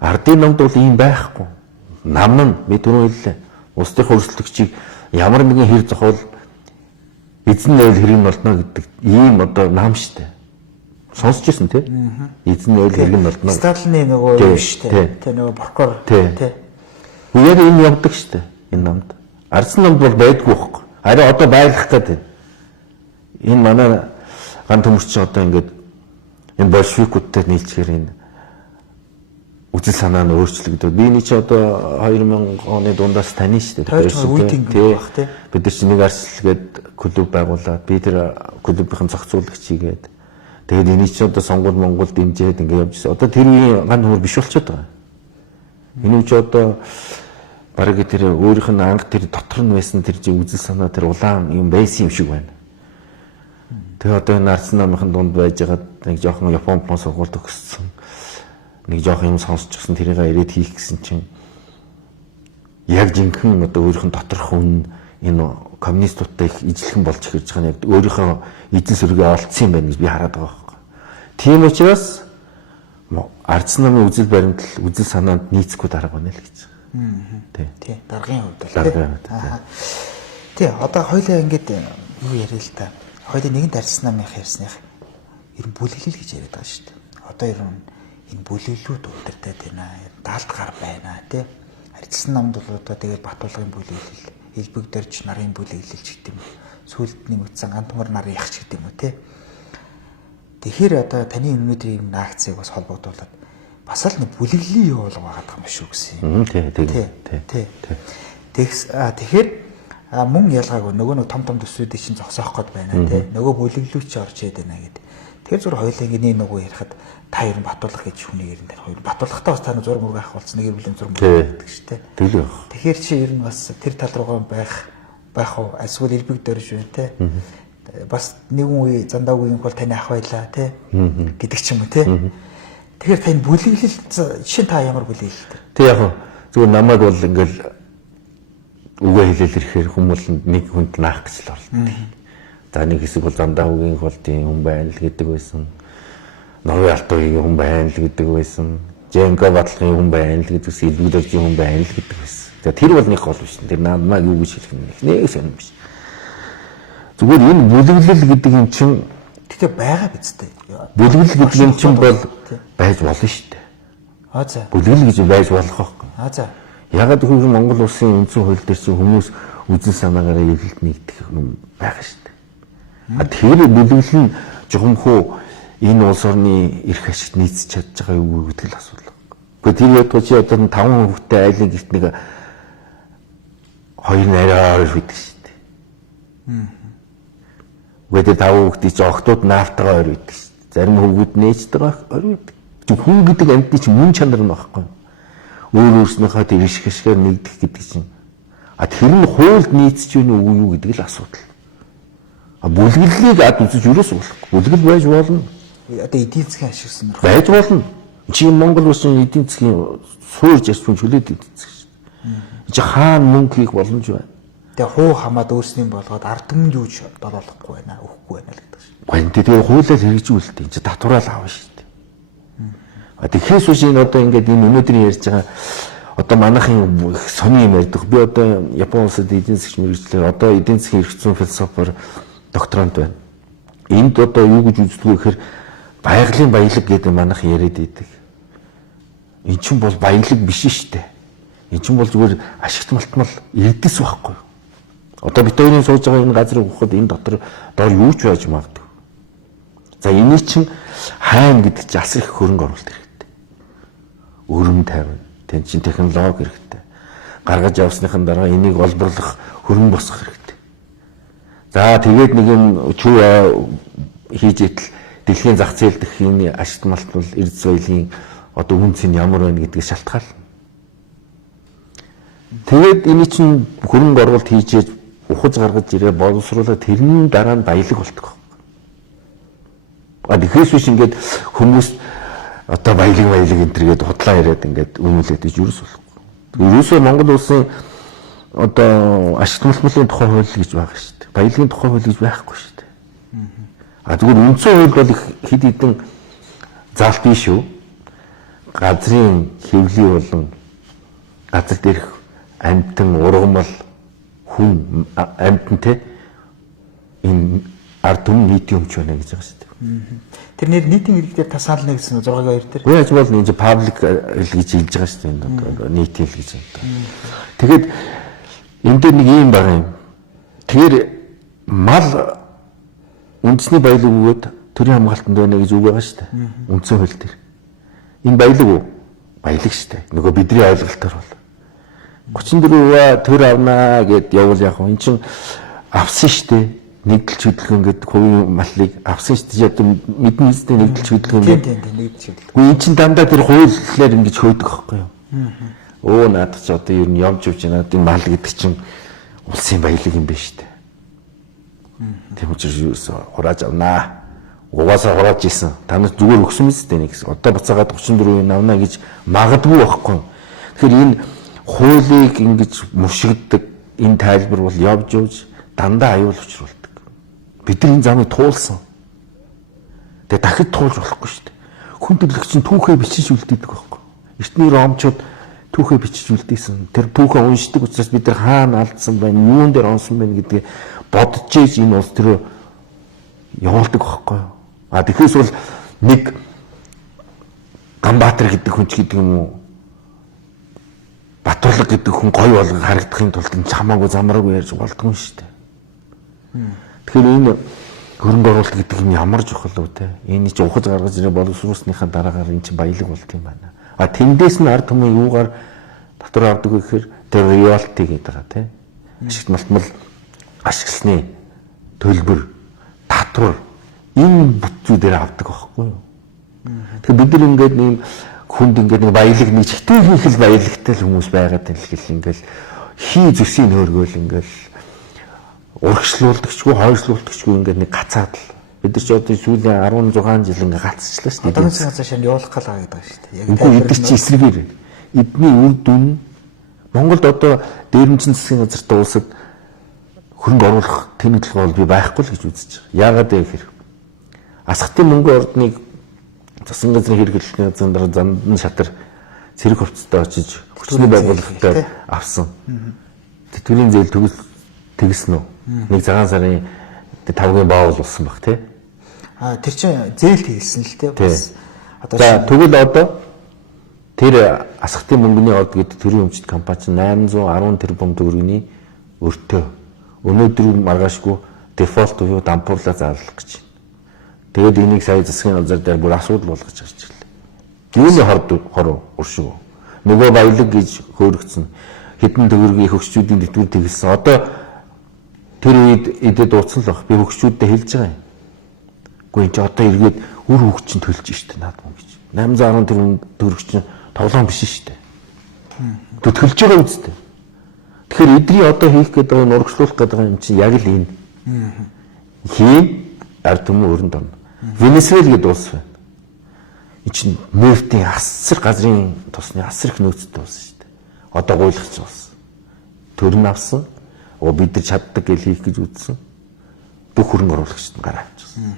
Ардын намд бол ийм байхгүй. Нам нь бид түрүү хэллээ. Улс төрийн өрсөлдөгчийг ямар нэгэн хэр зохиол эзэн нэвэл хэрэг нь болтно гэдэг ийм одоо нам штэ. Сонсч ирсэн тий? Эзэн нэвэл хэрэг нь болтно. Сталины нөгөө юм штэ. Тэ нөгөө прокурор тий. Яг энэ явдаг штэ энэ намд. Ардсан намд бол байдгүй байхгүй. Арай одоо байлгах гэдэг. Энэ манай ган төмөрч одоо ингээд энэ большевикуудтай нийлцгээр энэ үзэл санаа нь өөрчлөгдөв. Би энэ чи одоо 2000 оны дундаас тань шүү дээ. Бид нар чи нэг арслгээд клуб байгуулад би тэр клубийн зохицуулагч хийгээд тэгээд энэ чи одоо сонгуул Монгол дэмжээд ингэ явжсэн. Одоо тэр үеийн ган хөр биш болчиход байгаа. Энэ чи одоо бараг тэр өөрийнх нь анх тэр дотор нь байсан тэр чи үзэл санаа тэр улаан юм байсан юм шиг байна. Тэгээ одоо энэ арц намынхан дунд байж байгаа нэг жоохон Япон сургууль төгссөн. Нэг жоохон юм сонсчихсан тэрийг ирээд хийх гэсэн чинь яг жинхэнэ одоо өөрийнх нь доторх хүн энэ коммунистуудтай их ижилхэн болж ирж байгаа нь яг өөрийнхөө эзэн сүргээ олцсон юм байна гэж би хараад байгаа байхгүй. Тийм учраас арц намын үзэл баримтал үзэл санаанд нийцэхгүй дарга байна л гэж. Тий. Даргын хувьд л. Тий. Одоо хоёлаа ингэж юу яриа л та. Хоёлаа нэгэн арц намынх ярьсных ер нь бүлэглэл гэж яриад байгаа шүү дээ. Одоо ер нь энэ бүлэглэлүүд удирдах байна. 70 гар байна тий. Арчилсан намд бол одоо тэгээд Батулгын бүлэглэл, Элбэг дөрж нарын бүлэглэл ч гэдэг юм. Сүлд нэмэгдсэн Гантмар нарын ях ч гэдэг юм уу тий. Тэгэхээр одоо таны өнөөдрийн энэ акцийг бас холбогдуулаад бас л нэг бүлэглэлийн юу болго байгаа юм шүү гэсэн юм. Тий. Тэгэхээр мөн ялгаагүй нөгөө нэг том төсвүүдийг чинь зогсоох гээд байна тий. Нөгөө бүлэглэлүүч орж яд байна гэдэг. Тэгэхээр зур хоёлаа ингэ нөгөө ярихад та ер нь Батулах гэж хүний ярин дээр хоёр Батулахтаа бас та нэг зураг мөрөг авах болсон нэг бүлийн зураг мөрөг гэдэг шүү дээ. Тэгэхээр чи ер нь бас тэр тал руугаа байх уу эсвэл Элбэг дөрж байна те. Бас нэгэн үе зандаагийн бол таны ах байлаа те гэдэг ч юм уу те. Тэгэхээр тань бүлэглэл жишээ та ямар бүлэглэл те. Тэг яг зүгээр намайг бол ингээл үгээ хэлэл ирэхээр хүмүүс нэг хүнд наах гэж л болно. За нэг хэсэг бол зандаагийн бол тийм хүн байна л гэдэг байсан. Новын алтуугийн хүн байна л гэдэг байсан. Жэнко батлагын хүн байна л гэдэг байсан. Элбэг дөржийн хүн байна л гэдэг байсан. За тэр бол нэг гол биш. Тэр намайг юу гэж хэлэх юм нэг сонирм биш. Зүгээр энэ бүлэглэл гэдэг юм чинь тэгтээ байгаа биз дээ. Бүлэглэл гэдэг юм чинь бол байж болно шүү дээ. За. Бүлэглэл гэж байж болох байхгүй. За. Ягаад гэвэл Монгол улсын үндсэн хууль дээр чинь хүмүүс үзэл санаагаараа эргэлт нэгдэх юм байгаа шүү дээ. Тэгэхээр бүлэглэл нь жухамхуу энэ улс орны эрх ашигт нийцэж чадж байгаа юу гэдэг л асуудал. Гэхдээ тэр ядгаа чи одоо 5 хүүхэдтэй айлын гэрт нэг 2 нараар хийдэг шүү дээ. Гэхдээ 5 хүүхдийн чи октод наавтайгаа ойр хийдэг шүү дээ. Зарим хүүгүүд нээжтэйгээ ойр хийдэг. Хүн гэдэг амьтны чи мөн чанар нь байхгүй. Өөр өөрснийхөө тэр эрх ашигаар нэгдэх гэдэг чинь. Тэр нь хуульд нийцэж байна уу юу гэдэг л асуудал. Бүлэглэлийг үзэж юурээс болохгүй. Бүлэглэл байж болно. Одоо эдийн засгийн ашиг сонирхол байж болно. Чи Монгол улсын эдийн засгийн суурьж ярьсан чөлөөт эдийн засаг шүү дээ. Чи хаана мөнгө хийх боломж байна. Тэгээ хуу хамаад өөрсний болгоод ард түмэнд юу ч долоолохгүй байна, өгөхгүй байна л гэдэг шүү. Гэнэ тэгээ хуулиар хэрэгжүүлдэг. Чи татвараал авна шүү дээ. Тэгэхээр сүүшин одоо ингээд энэ өнөөдрийн ярьж байгаа одоо манайхын сони юм ярьдаг. Би одоо Япон улсад эдийн засгийн мэргэжлэр одоо эдийн засгийн эрх зүйн философор докторант байна. Энд одоо юу гэж үздэг вэ гэхээр байгалийн баялаг гэдэг манайх яриад идэг. Эн чинь бол баялаг биш шүү дээ. Эн чинь бол зүгээр ашигт малтмал эрдэс байхгүй. Одоо бид хоёрын сууж байгаа энэ газрыг ухахад энэ дотор доор юу ч байж магадгүй. За энийг чинь хайм гэдэг чинь асар их хөрөнгө оруулалт хэрэгтэй. Өрөм тавина. Тэн чинь технологи хэрэгтэй. Гаргаж явсныхан дараа энийг олборлох хөрөнгө босгох хэрэгтэй. За тэгээд нэг юм чүү хийж итэл дэлхийн зах зээл дэх энэ ашигт малтмал эрдэс баялагын одоо үнц нь ямар байна гэдгийг шалтгаална. Тэгээд энэ чинь хөрөнгө оруулалт хийж ухаж гаргаж ирээ боловсруулаад тэрний дараа нь баялаг болдог. Тэгэхээр биш ингээд хүмүүс одоо баялаг энэ төргээд худлаа яриад ингээд үнэлээд иж юус болохгүй. Ерөөсөө Монгол улсын одоо ашигт малтмалын тухай хууль гэж байгаа шүү дээ. Баялагын тухай хууль гэж байхгүй шүү дээ. Зүгээр үндсэн хууль бол хэд хэдэн заалт биш шүү. Газрын хэвлий болон газар дээрх амьтан ургамал хүн амьтан те энэ ард түмэн нийтийн өмч байна гэж байгаа шүү дээ. Тэр нийтийн хэлээр та санал нэгсэн 6-2 дээр. Яаж бол энэ паблик хэл гэж хэлж байгаа шүү дээ. Нийтийн хэл гэж байна. Тэгээд энэ дээр нэг юм байгаа юм. Тэгэхээр мал үндэсний баялаг өгөөд төрийн хамгаалтанд байна гэж үг байгаа шүү дээ. Үндсэн хууль дээр. Энэ баялаг уу? баялаг штэ. Нөгөө бидний ойлголтоор бол 34% төр авнаа гэд явуул яг энэ чинь авсан штэ. Нэгдэлч хөдөлгөөн гэдэг хувийн маллыг авсан штэ. Одоо мэдэн үстэй нэгдэлч хөдөлгөөн гэдэг. Тийм нэгдэлч хөдөлгөөн. Гэхдээ эн чинь дандаа тэр хуулиар ингэж хөөдөг байхгүй юу? Өө наадах ч одоо ер нь явж явж байна. Энэ мал гэдэг чинь улсын баялаг юм байна штэ. Тийм учраас хурааж авнаа. Угаасаа хурааж исэн. Та нар зүгээр өгсөн мэт дээ нэгс. Одоо буцаагаад 34% авна гэж магадгүй байхгүй. Тэгэхээр энэ хуулийг ингэж мушигддаг энэ тайлбар бол явж явж дандаа аюул учруулдаг. Бид нар энэ замыг туулсан. Тэгээ дахид туулж болохгүй шүү дээ. Хүн төрлөخت чинь түүхээ бичиж үлдээдэг байхгүй. Эртний ромчууд түүхээ бичиж үлдээсэн. Тэр түүхээ уншдаг учраас бид нар хаана алдсан байна, юун дээр онсон байна гэдгийг бодож ийж энэ улс төрөө явуулдаг байхгүй. А тэгэхээр бол нэг Ганбаатар гэдэг хүн ч гэдэг юм уу, Батурлаг гэдэг хүн гоё болгон харагдахын тулд энэ хамаагүй замраагүй ярьж болдгоо шүү дээ. Тэгэхээр энэ хөрөнгө оруулалт гэдэг нь ямар чухал вэ те? Энэ чинь ухаж гаргаж ирээ боловсруулсныхаа дараагаар энэ чинь баялаг болт юм байна. А тэндээс нь ард түмэн юугаар татвар авдаг вэ гэхээр тэр роялти гэдэг байгаа те. Ашигт малтмал ашигласны төлбөр, татвар энэ бүтцүүдээр авдаг байхгүй юу? Тэгэхээр бид нар ингээд нэм хүнд ингээд нэг баялаг нэг хэтүүлэх л баялагтай л хүмүүс байгаад байна л гэл ингээд хий зүсийн хөөргөөл ингээд урагшлуулдагчгүй хойшлуулдагчгүй ингээд нэг гацаад л бид нар ч одоо сүүлийн 16 жил ингээд гацчлаа шүү дээ. Одоогийн цааш нь явуулах гал байгаа гэдэг шүү дээ. Яг эдгээр чи эсрэгээр эдний үр дүн Монголд одоо дээрэмчин засгийн газарт улсад хөрөнгө оруулах тэмдэглэл бол би байхгүй л гэж үзэж байгаа. Яагаад вэ гэхээр асхтын мөнгө ордныг засгийн газрын хэрэглэлийн газрын зандан шатар цэрэг хувцастай очиж хүчний байгууллагатай авсан. Тэтгэврийн зээл төгсөн үү? Нэг цагаан сарын 5-гийн баавал болсон баг тий. А тэр чинь зээл төгсөн л тий. Бас одоо тэгвэл одоо тэр асхтын мөнгөний од гэдэг төрийн өмчт компани 810 тэрбум төгрөгийн өртөө өнөөдөр маргаашгүй дефолт буюу дампуурлаа зарлах гэж байна. Тэгээд энийг сая засгийн газар дээр бүр асуудал болгож гарч ирлээ. Юуны хор уршиг. Нөгөө баялаг гэж хөөрөгцөн хэдэн төгрөгийн хөгччүүдийн тэтгэвэр тэгэлсэн. Одоо тэр үед эдэд дууцсан л баг. Би хөгччүүддээ хэлж байгаа юм. Гэхдээ энэ ч одоо эргээд үр хөгчин төлж штэ наад мөн гэж. 810 тэрбум төгрөг чинь тоглоом биш штэ. Төлж байгаа үсттэй. Тэгэхээр эдний одоо хийх гээд байгаа нурагшлуулах гээд байгаа юм чинь яг л энэ. Хийн ард түмэн өрөнд орно. Венесуэл гэдэг улс байна. Энэ чинь нефтийн асар газрын тусны асар их нөөцтэй улс шүү дээ. Одоо гуйлагч улс. Төрн авсан. Бид нар чаддаг гэж хийх гэж үзсэн. Бүх хөрөнгө оруулагчид гараа авчихсан.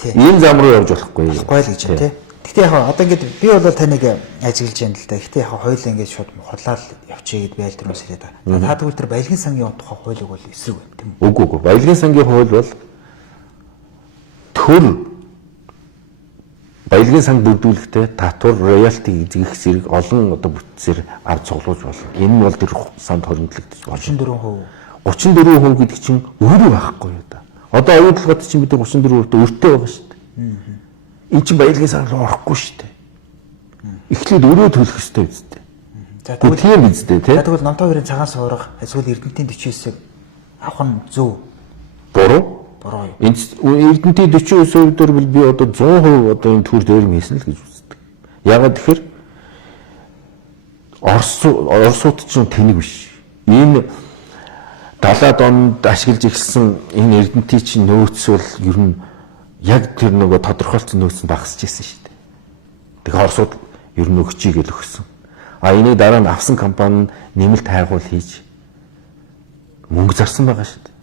Тийм. Энэ зам руу явж болохгүй л гэж байна тий. Гэтэ яг одоо ингээд би бол таныг ажиглаж байна л да. Гэтэ яг хоёул ингээд шууд хурлаад явчих гээд байл төрөөс ирээд байгаа. Та тэгвэл тэр баялагын сангийн тухай хуулийг бол эсрэг байна тийм үү? Үгүй. Баялагын сангийн хууль бол төр баялагын санг бүрдүүлэхдээ татвар, роялти эзэгэх зэрэг олон одоо бүтцээр авч цуглуулж болно. Энэ нь бол тэр санд хоригдлогдож болно. 34% гэдэг чинь өөрөө байхгүй юу да. Одоо оюутлогод чинь бид 34% өртөө байгаа шүү дээ. Энэ чинь баялагын санг руу орохгүй шүү дээ. Эхлээд өөрөө төлөх ёстой үстэй. За тэгвэл үстэй тий. Тэгвэл Номтой хоёрын цагаан суурга эсвэл Эрдэнэтийн 49-ийг авах нь зөв. Буруу. Эрдэнэтийн 49% дээр би одоо 100% одоо энэ төр дээр хийсэн л гэж үздэг. Ягаад тэгэхээр Оросууд чинь тэнэг биш. Энэ 70-аад онд ашиглаж эхэлсэн энэ Эрдэнэтийн чинь нөөц бол ер нь яг тэр нөгөө тодорхойлцсон нөөц нь багасч ирсэн шүү дээ. Тэгэхээр Оросууд ер нь өгчий гэж өгсөн. А энийг дараа нь авсан компани нэмэлт хайгуул хийж мөнгө зарсан байгаа шүү дээ.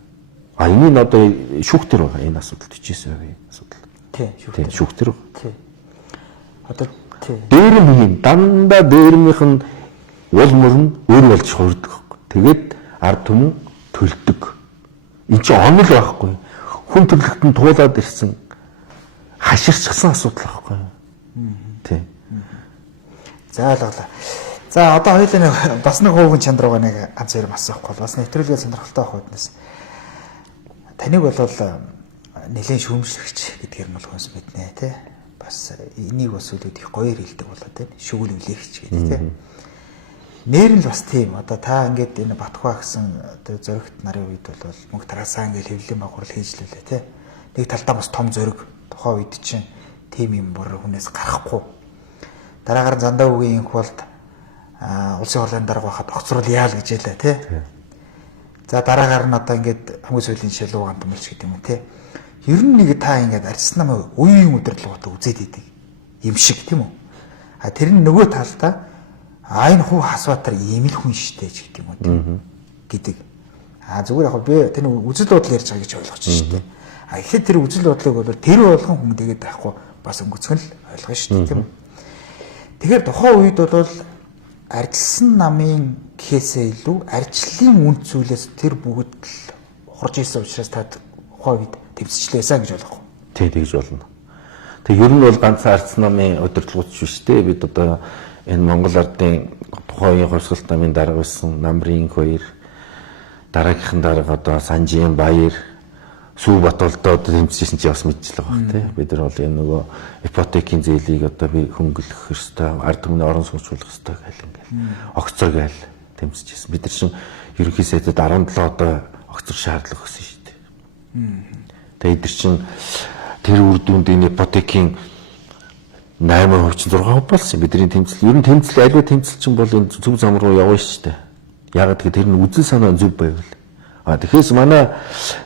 А энэ нь одоо шүүхтэр байгаа энэ асуудал 49%-ийн асуудал. Тийм, шүүхтэр байгаа. Тийм. Одоо тийм. Дээрмийн дандаа дээрмийнх нь уул мөрн өөр болж хуурдаг. Тэгээд ард түмэн төлдөг. Энд чинь онол байхгүй. Хүн төрлөخت нь туулаад ирсэн хаширчсан асуудал байхгүй. Тийм. За ойлголоо. За одоо хоёулаа бас нэг хуучин чандрууга нэг ганц ярим асуухгүй бас нэвтрүүлгээ сонирхолтой байх үднэс. Таныг бол нэлээд шүүмжлэгч гэдгээр нь бол хүнс мэднэ тий. бас энийг бас үүдүүд их гоёор хэлдэг болоод байна. Шүгэл үлээгч гэдэг тийм. Нэр нь бас тийм. Одоо та ингээд энэ Батхва гэсэн одоо зөрөгт нарын үед бол мөнх тараасаа ингээд хэвлэлийн багварл хийж лээ тийм. Нэг талдаа бас том зөрөг тухайн үед чинь тийм юм бүр хүнээс гарахгүй. Дараагаар Зандаа үгийн инх болд улсын хурлын дарга байхад огцрол яал гэж ялаа тий. За дараагаар нь одоо ингээд хамгийн сүүлийн шилүү гантамлч гэдэг юм тий. Ер нь нэг та ингээд арьсан намаа үеийн удирдлагуудаа үзээд идэг юм шиг тийм үү. А тэр нь нөгөө талдаа энэ хуу Хасбаатар ийм л хүн штэ ч гэдэг юм уу тийм гэдэг. А зүгээр яг би тэр үзэл бодол ярьж байгаа гэж ойлгож штэ. А ихэд тэр үзэл бодлыг бол тэр болгон хүн тэгээд байхгүй бас өнгөцгөн л ойлгоо штэ тийм үү. Тэгэхээр тухайн үед бол арьсан намын гэхээсээ илүү арьчлалын үнд зүйлээс тэр бүгд л хурж исэн учраас та тухайн үед төвсчлээсэн гэж ойлгох. Тий, тэгж болно. Тэг ер нь бол ганцхан арьсан намын удирдлагууд биш үү? Бид одоо энэ Монгол ардын тухайн хувьсгалт намын дарга байсан Намрын хоёр дараагийнхан дарга одоо Санжийн Баяр Сүү Батолдоо тэмцсэн чи бас мэдчихлээ баг тий. Бид нар бол энэ нөгөө ипотекийн зээлийг одоо би хөнгөлөх ёстой, ард түмний орон сууцуулах ёстой гэл ингээл огцор гээл тэмцэжсэн. Бид нар шин ерөнхий сайдад 17 одоо огцор шаардлага өгсөн шүү дээ. Тэгээд эдгээр чин тэр үр дүнд энэ ипотекийн 8% чинь 6% болсон. Бидний тэмцэл ер нь тэмцэл аливаа тэмцэл чинь бол энэ зөв зам руу явна шүү дээ. Ягаад гэвэл тэр нь үзэл санаа зөв байвал. Тэгэхээр манай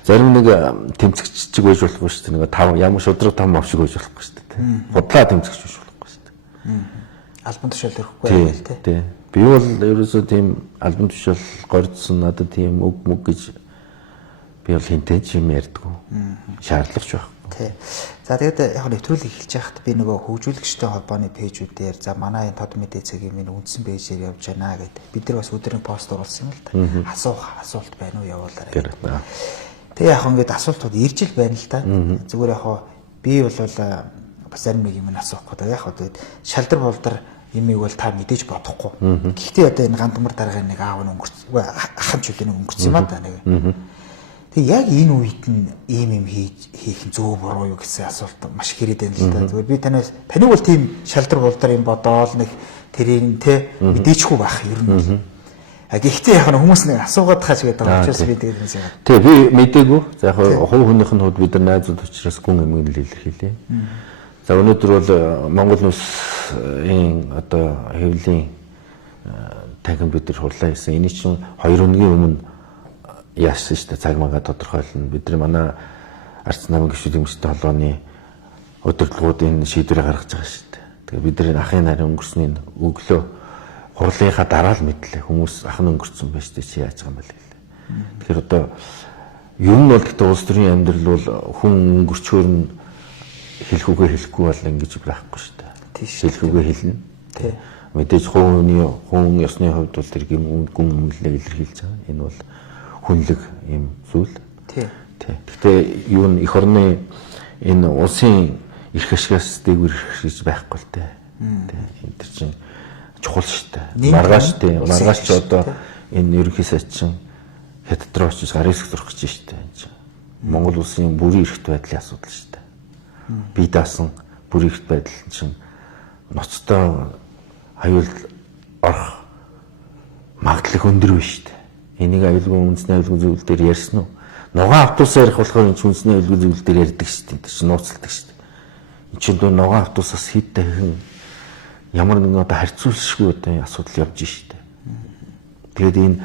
зарим нэг тэмцэгч чиг байж болохгүй шүү дээ. Нэг 5 ямар шудраг 5 мав шиг байж болохгүй шүү дээ. Худлаа тэмцэгч байж болохгүй шүү дээ. Албан тушаал өрөхгүй байл тий. Тий. Би бол ерөөсөө тийм албан тушаал горьдсон надад тийм үг мүг гэж би бол хинтээ ч юм ярьдгүй. Шаардлагач байхгүй. Тий. За тэгээд яг нэвтрүүлэг эхэлж байхад би нөгөө хөгжүүлэгчтэй холбооны пэйжүүдээр за манай тод мэдээ цагийн минь үндсэн пэйжээр явж байна гэдэг. Бид нар бас өдрийн пост оруулсан юм л да. Асуулт байна уу явуулаарай. Тэгээ яг ингээд асуултууд ирж ил байна л да. Зүгээр яг би бол бас зарим нэг юм асуухгүй да. Яг тэгээд шалдар болдар юмыг бол та мэдээж бодохгүй. Гэхдээ одоо энэ гандмар даргын нэг аав нь өнгөрсөн. Ахын чөлөөний өнгөрсөн юм да нэг. Тэг яг энэ үед нь ийм юм хийх нь зөв буруу юу гэсэн асуулт маш их ирээд байна л да. Зүгээр би таныг бол тийм шалдар болдар юм бодоол нэг тэрийг те мэдээчгүй байх ер нь. А гэхдээ яг хүмүүс нэг асуугаад хаач гэдэг байгаа учраас би тэгээд юм шиг. Тэг би мэдээгүй. За яг хувь хүнийхэн хувьд бид нар найзууд учраас гүн эмгэн л илэрхийлээ. За өнөөдөр бол Монгол Улсын одоо хэвлэлийн тахин бид нар хурлаа хийсэн. Эний чинь 2 өдрийн өмнө яасан шүү дээ. Цаг магаа тодорхойлно. Бид нар манай арц намын гишүүд эмчтэй холбооны удирдлагуудын шийдвэрээ гаргаж байгаа шүү дээ. Тэгээ бид нар ахын нарийн өнгөрсний өглөө хурлынхаа дараа л мэдлээ. Хүмүүс ах нь өнгөрцөн байж тээ чи яаж байгаа юм бэ гэлээ. Тэгэхээр одоо юм нь бол гэдэг улс төрийн амьдрал бол хүн өнгөрчөөр нь хэлэх үгээ хэлэхгүй бол ингэж байхгүй шүү дээ. Хэлэх үгээ хэлнэ. Тий. Мэдээж хүн ёсны хувьд бол тэр гүн өмнөлөө илэрхийлж байгаа. Энэ бол хүнлэг юм зүйл. Тий. Гэхдээ юу н эх орны энэ улсын эрх ашигаас дээгүүр хийж байхгүй л дээ. Тий. Энэ төр чинь чухал шүү дээ. Маргааш тий. Маргааш ч одоо энэ ерөнхий сайд чинь хятад руу очиж гарын хэсэг зурх гэж шүү дээ. Энэ чинь Монгол улсын бүрийн эрхт байдлын асуудал шүү дээ. Бие даасан бүрийн эрхт байдал чинь ноцтой аюул орох магадлал өндөр биш шүү дээ. Энийг аюулгүй үндэсний аюулгүй зүйл дээр ярьсан уу? Нугаан автобусаар ярих болохоор энэ үндэсний аюулгүй зүйл дээр ярьдаг шүү дээ. Тэр чинь нууцлдаг шүү дээ. Энэ чинь дөө нугаан автобусаас хэд дахин ямар нэгэн одоо харьцуулшгүй одоо асуудал явж шүү дээ. Тэгээд энэ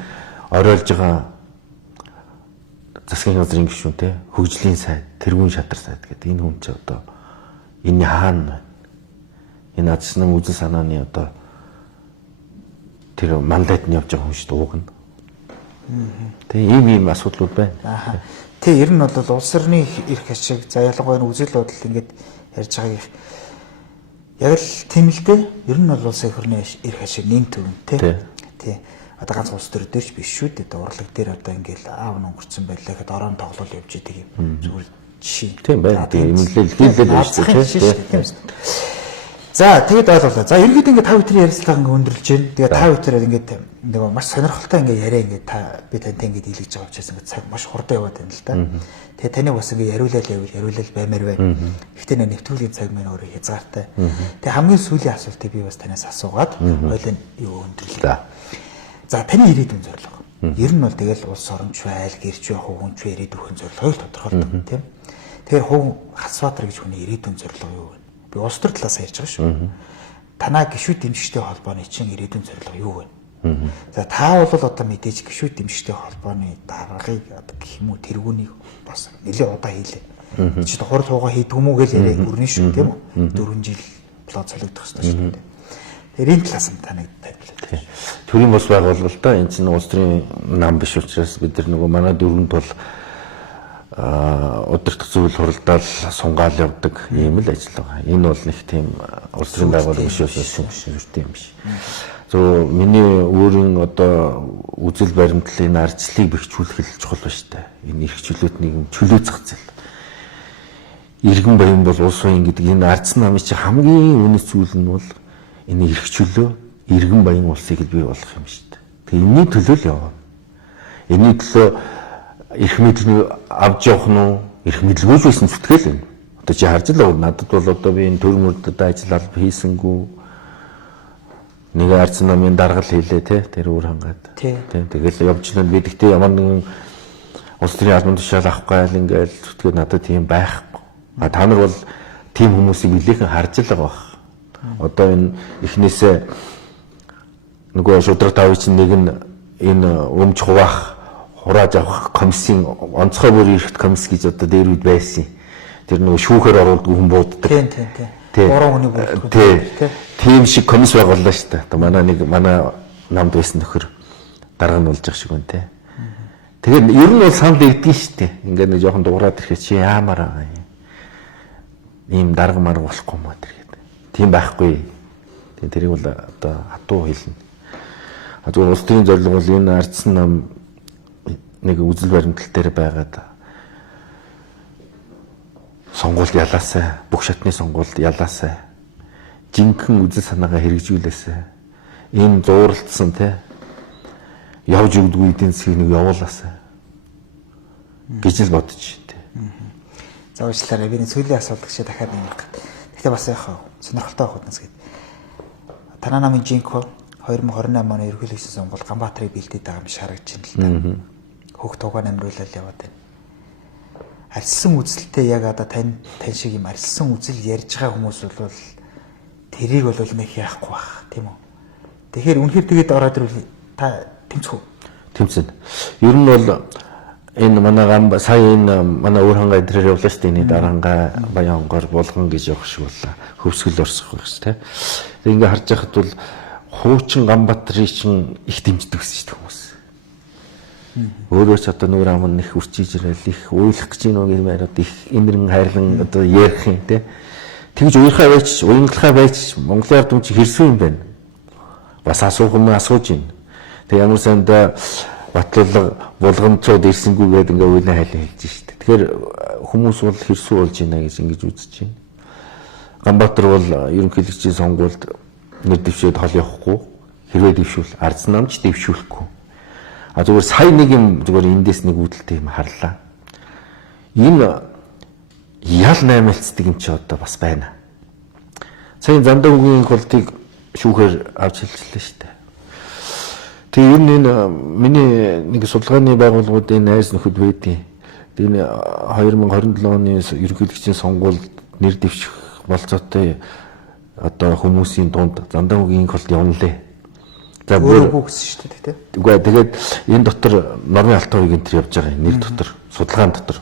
оройлж байгаа засгийн газрын гишүүн те хөгжлийн сайд, тэргүүн шатар сайд гэдэг энэ хүн чинь одоо энэ хаана энэ адсан үзэл санааны одоо тэр мандат нь явж байгаа хүн шүү дээ уг нь. Тэгээ ийм асуудлууд байна. Тэг ер нь бол улс орны эрх ашиг за ялангуяа үзэл бодол ингээд ярьж байгааг яг л тийм л дээ. Ер нь бол улсын орны эрх ашиг нэг төвнтэй. Тий. Одоо ганц улс төр дээрч биш шүү дээ. Урлаг дээр одоо ингээд аав нь өнгөрцөн байлаа гэхэд орон тоглол явж идэг юм. Зүгээр жишээ. Тийм байна. Тийм имлэл хийлэл байж тээ. За тэгээд ойлголоо. За ерөнхийдөө ингээд та бүхэн ярилцлага ингээд өндөрлж байна. Тэгээд та бүхэн ингээд нөгөө маш сонирхолтой ингээд яриа ингээд би тантай ингээд дийлгэж байгаа учраас ингээд цаг маш хурдан яваад байна л да. Тэгээд таныг бас ингээд яриулал баймаар байна. Гэхдээ нэвтрүүлгийн цаг маань өөрөө хязгаартай. Тэгээд хамгийн сүүлийн асуултыг би бас танаас асуугаад хоёлын юу өндөрлөө. За таны ирээдүйн зорилго. Ер нь бол тэгэл улс оромч байл, гэрч байх, хүнч ирээдүйн зорилгыг тодорхойлдог тийм. Тэгэхээр Хувь Хацбаатар гэж хүний ирээдүйн зорилго юу вэ? Би улс төр талаас ярьж байгаа шүү. Танаа гишүүд дэмжигчтэй холбооны чинь ирээдүйн зорилго юу вэ? За та бол одоо мэдээж гишүүд дэмжигчтэй холбооны даргыг гэх юм уу тэргүүнийг бас нэлээд удаа хийлээ. Чи хурал хуугаа хийдэг юм уу гэж яриа өрнө шүү тийм үү? 4 жил план солигдох хэрэгтэй шүү дээ. Тэрийн талаас нь таныг тайлбарлая. Төрийн бос байгуулалта энэ чинь улс төрийн нам биш учраас бид нар нөгөө манай дөрөнд бол удирдах зүйл хуралдаал сунгаал явдаг ийм л ажил байгаа. Энэ бол нэг тийм улс төрийн байгууллага биш учраас шүүртэй юм биш. Зөв миний өөрийн одоо үзэл баримтлалын ардчлалыг бэхжүүлэх чухал ба штэ. Энэ эрхчлөлт нэг чөлөө зах зээл. Иргэн баян бол улс баян гэдэг энэ ардс намын чи хамгийн үнэт зүйл нь бол энэ эрх чөлөө иргэн баян улсыг л бий болгох юм шүү дээ. Тэгээ энэний төлөө л яваа. Энэний төлөө эрх мэдэл авч явах нь уу, эрх мэдлгүй л байсан зүтгэл юм. Одоо чи харж л байгаа надад бол одоо би энэ төр мөрдөд ажил алба хийсэнгүү нэг арц намын даргал хийлээ те тэр өөр хангаад. Тэгэл явж байна. Би гэхдээ ямар нэгэн улс төрийн албан тушаал авах гал ингээл зүтгэл надад тийм байхгүй. Та нар бол тийм хүмүүсийг нэлээхэн харж л байгаа бах. Одоо энэ эхнээсээ нөгөө шудраг тавь чинь нэг нь энэ өмч хуваах хурааж авах комиссийн онцгой бүр эрхт комисс гэж одоо дээр үед байсан. Тэр нөгөө шүүхээр оруулдаг хүн бууддаг. Тийм. Гурван хүний бууддаг. Тийм шиг комисс байгууллаа шүү дээ. Одоо манай намд байсан нөхөр дарга нь болж байгаа шиг байна те. Тэгээд ер нь бол санал өгдөг шүү дээ. Ингээд нэг жоохон дуурайд ирэхэд чи яамаар байгаа юм. Ийм дарга марга болохгүй маа тэр. Тийм байхгүй. Тийм тэрийг бол одоо хатуу хэлнэ. Зүгээр улс төрийн зорилго бол энэ ардсан нам нэг үзэл баримтал дээр байгаад сонгуульд ялаасай, бүх шатны сонгуульд ялаасай. Жинхэнэ үзэл санаагаа хэрэгжүүлээсэй. Энэ зууралдсан те явж өгдөггүй эдийн засгийг нэг явуулаасай. гэж л бодож байна. За уучлаарай. Би сүүлийн асуулт гэж дахиад нэмэх гээд. Гэхдээ бас яхаа сонирхолтой байх үгнэс гээд. Танаа намын жинхэнэ 2028 оны ерөнхийлөгчийн сонгуульд Ганбаатарыг бэлдээд байгаа юм шаргаж байна л да. Хөх тугаан амруулал яваад байна. Арилсан үзэлтэй яг одоо тань шиг юм арилсан үзэл ярьж байгаа хүмүүс бол тэрийг бол нэг яахгүй бах тийм үү. Тэгэхээр үнэхээр тэгээд ороод ирвэл та тэмцэх үү? Тэмцэн. Ер нь бол энэ манай сая энэ манай өөр ханга эдрээр явлаа шүү дээ. Энэ даранга Баянгор булган гэж явах шиг боллоо. Хөвсгөл орсох байх шүү дээ. Тэгээ ингээ харж байхад бол хуучин Ганбаатарыг чинь их дэмждэг гэсэн шүү дээ хүмүүс. Өөрөө ч одоо нүүр ам нэг үрчиж ирэл их уйлах гэж нэг юм яриад их имэрэн хайрлан одоо ярих юм те. Тэгж уйлахаа байж, уянгалахаа байж Монголын ард түмч хэрсүү юм байна. Бас асуух юм асууж байна. Тэг ямар санда батлуулга булгамцууд ирсэнгүүгээд ингээ уйлаа хайлаа хэлж штэ. Тэгэхээр хүмүүс бол хэрсүү болж байна гэж ингэж үзэж байна. Ганбаатар бол ерөнхийлөгчийн сонгуульд нэр дэвшээд хол явахгүй. Хэрвээ дэвшүүл ард намч дэвшүүлэхгүй. А зүгээр сая нэг юм зүгээр эндээс нэг үүдэлтэй юм харлаа. Энэ ял наймалцдаг юм чи одоо бас байна. Сая Зандаа үгийн холтыг шүүхээр авч хэлчихлээ шүү дээ. Тэгээ ер нь энэ миний нэг судалгааны байгууллагуудын найз нөхөд байдیں۔ Энэ 2027 оны ерөнхийлөгчийн сонгуульд нэр дэвших болцоотой одоо хүмүүсийн дунд Зандаа үгийн холт явна лээ. За өөрөө гэсэн шүү дээ тий. Үгүй тэгээд энэ дотор Нормын Алтайгийн энэ явж байгаа нэр дотор судалгаан дотор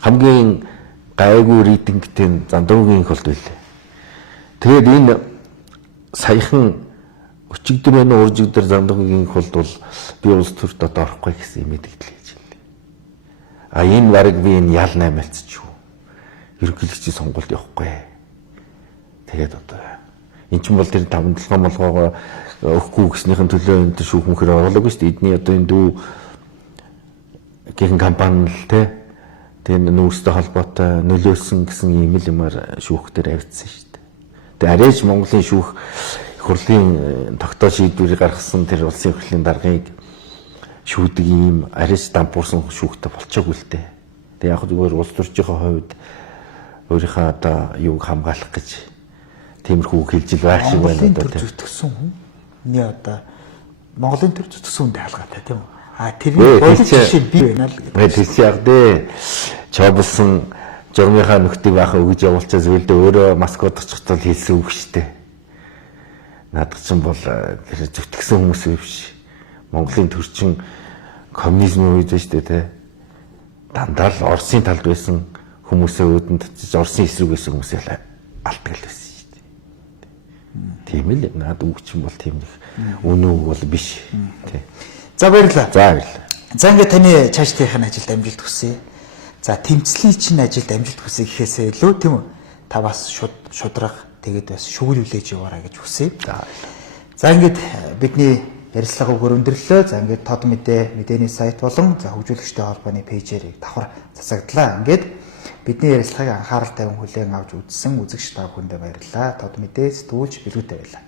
хамгийн гайгүй рейтингтэй Зандаа үгийн холт байлээ. Тэгээд энэ саяхан өчигдөр байна уржигдөр Зандаа үгийн холт бол би улс төрд одоо орохгүй гэсэн юм мэдээлэл хийж байна. А энэ бараг би энэ ял наймаалцч юу. Ерөнхийлөгчийн сонгуульд явахгүй. Тэгээд одоо эн чинь бол тэр 5-7 молгоогоо өгөхгүй гэснийхэн төлөө энэ шүүхмхээр оруулаагүй шүү дээ. Эдний одоо энэ дүү гэн компани л тэгээ нүүрстэй холбоотой нөлөөсөн гэсэн ийм л юмар шүүхтэр авчихсан шүү дээ. Тэгээ арайч Монголын шүүх хурлын тогтоол шийдвэрийг гаргасан тэр улсын хурлын даргыг шүүдэг ийм арайч дампуурсан шүүхтэй болчихоогүй л дээ. Тэгээ яг зүгээр улс төрчийнхөө хувьд өөрийнхөө одоо юуг хамгаалах гэж тиймэрхүү хэлжил байх шиг байна Монголын одоо төр зүтгэсэн хүний одоо Монголын төр зүтгэсэн хүнтэй хаалгатай тийм үү? Тэрний бодит жишээ би байна л гэдэг. Тэр чи яг дээ чоболсон журмынхаа нөхдийг бааха өгж явуулчаа зөвлөдөө өөрөө Москвад очихтол хэлсэн үг штэ. Наадах чинь бол тэр зүтгэсэн хүмүүс биш. Монголын төрчин коммунизмын үед штэ те. Дандаа л Оросын талд байсан хүмүүсээ өөдөнд очиж Оросын эсрэг байсан хүмүүсээ алтгал байсан штэ. Тийм л наад үг чинь бол тийм нэг үнэн үг бол биш. Тий. За баярлалаа. За баярлалаа. За ингээд таны цаашдынхаа ажилд амжилт хүсье. За тэмцлийн чинь ажилд амжилт хүсье гэхээсээ илүү тийм үү? Та бас шудраг тэгээд бас шүглүүлж яваарай гэж хүсье. За ингээд бидний ярилцлагыг өндөрлөө. За ингээд тод мэдээний сайт болон за хөгжүүлэгчтэй холбооны пэйжээр давхар засагдлаа. Ингээд бидний ярилцлагыг анхаарал тавин хүлээн авч үзсэн үзэгч та бүхэндээ баярлалаа. Тод мэдээ сэтгүүлч Билгүүтэй байлаа.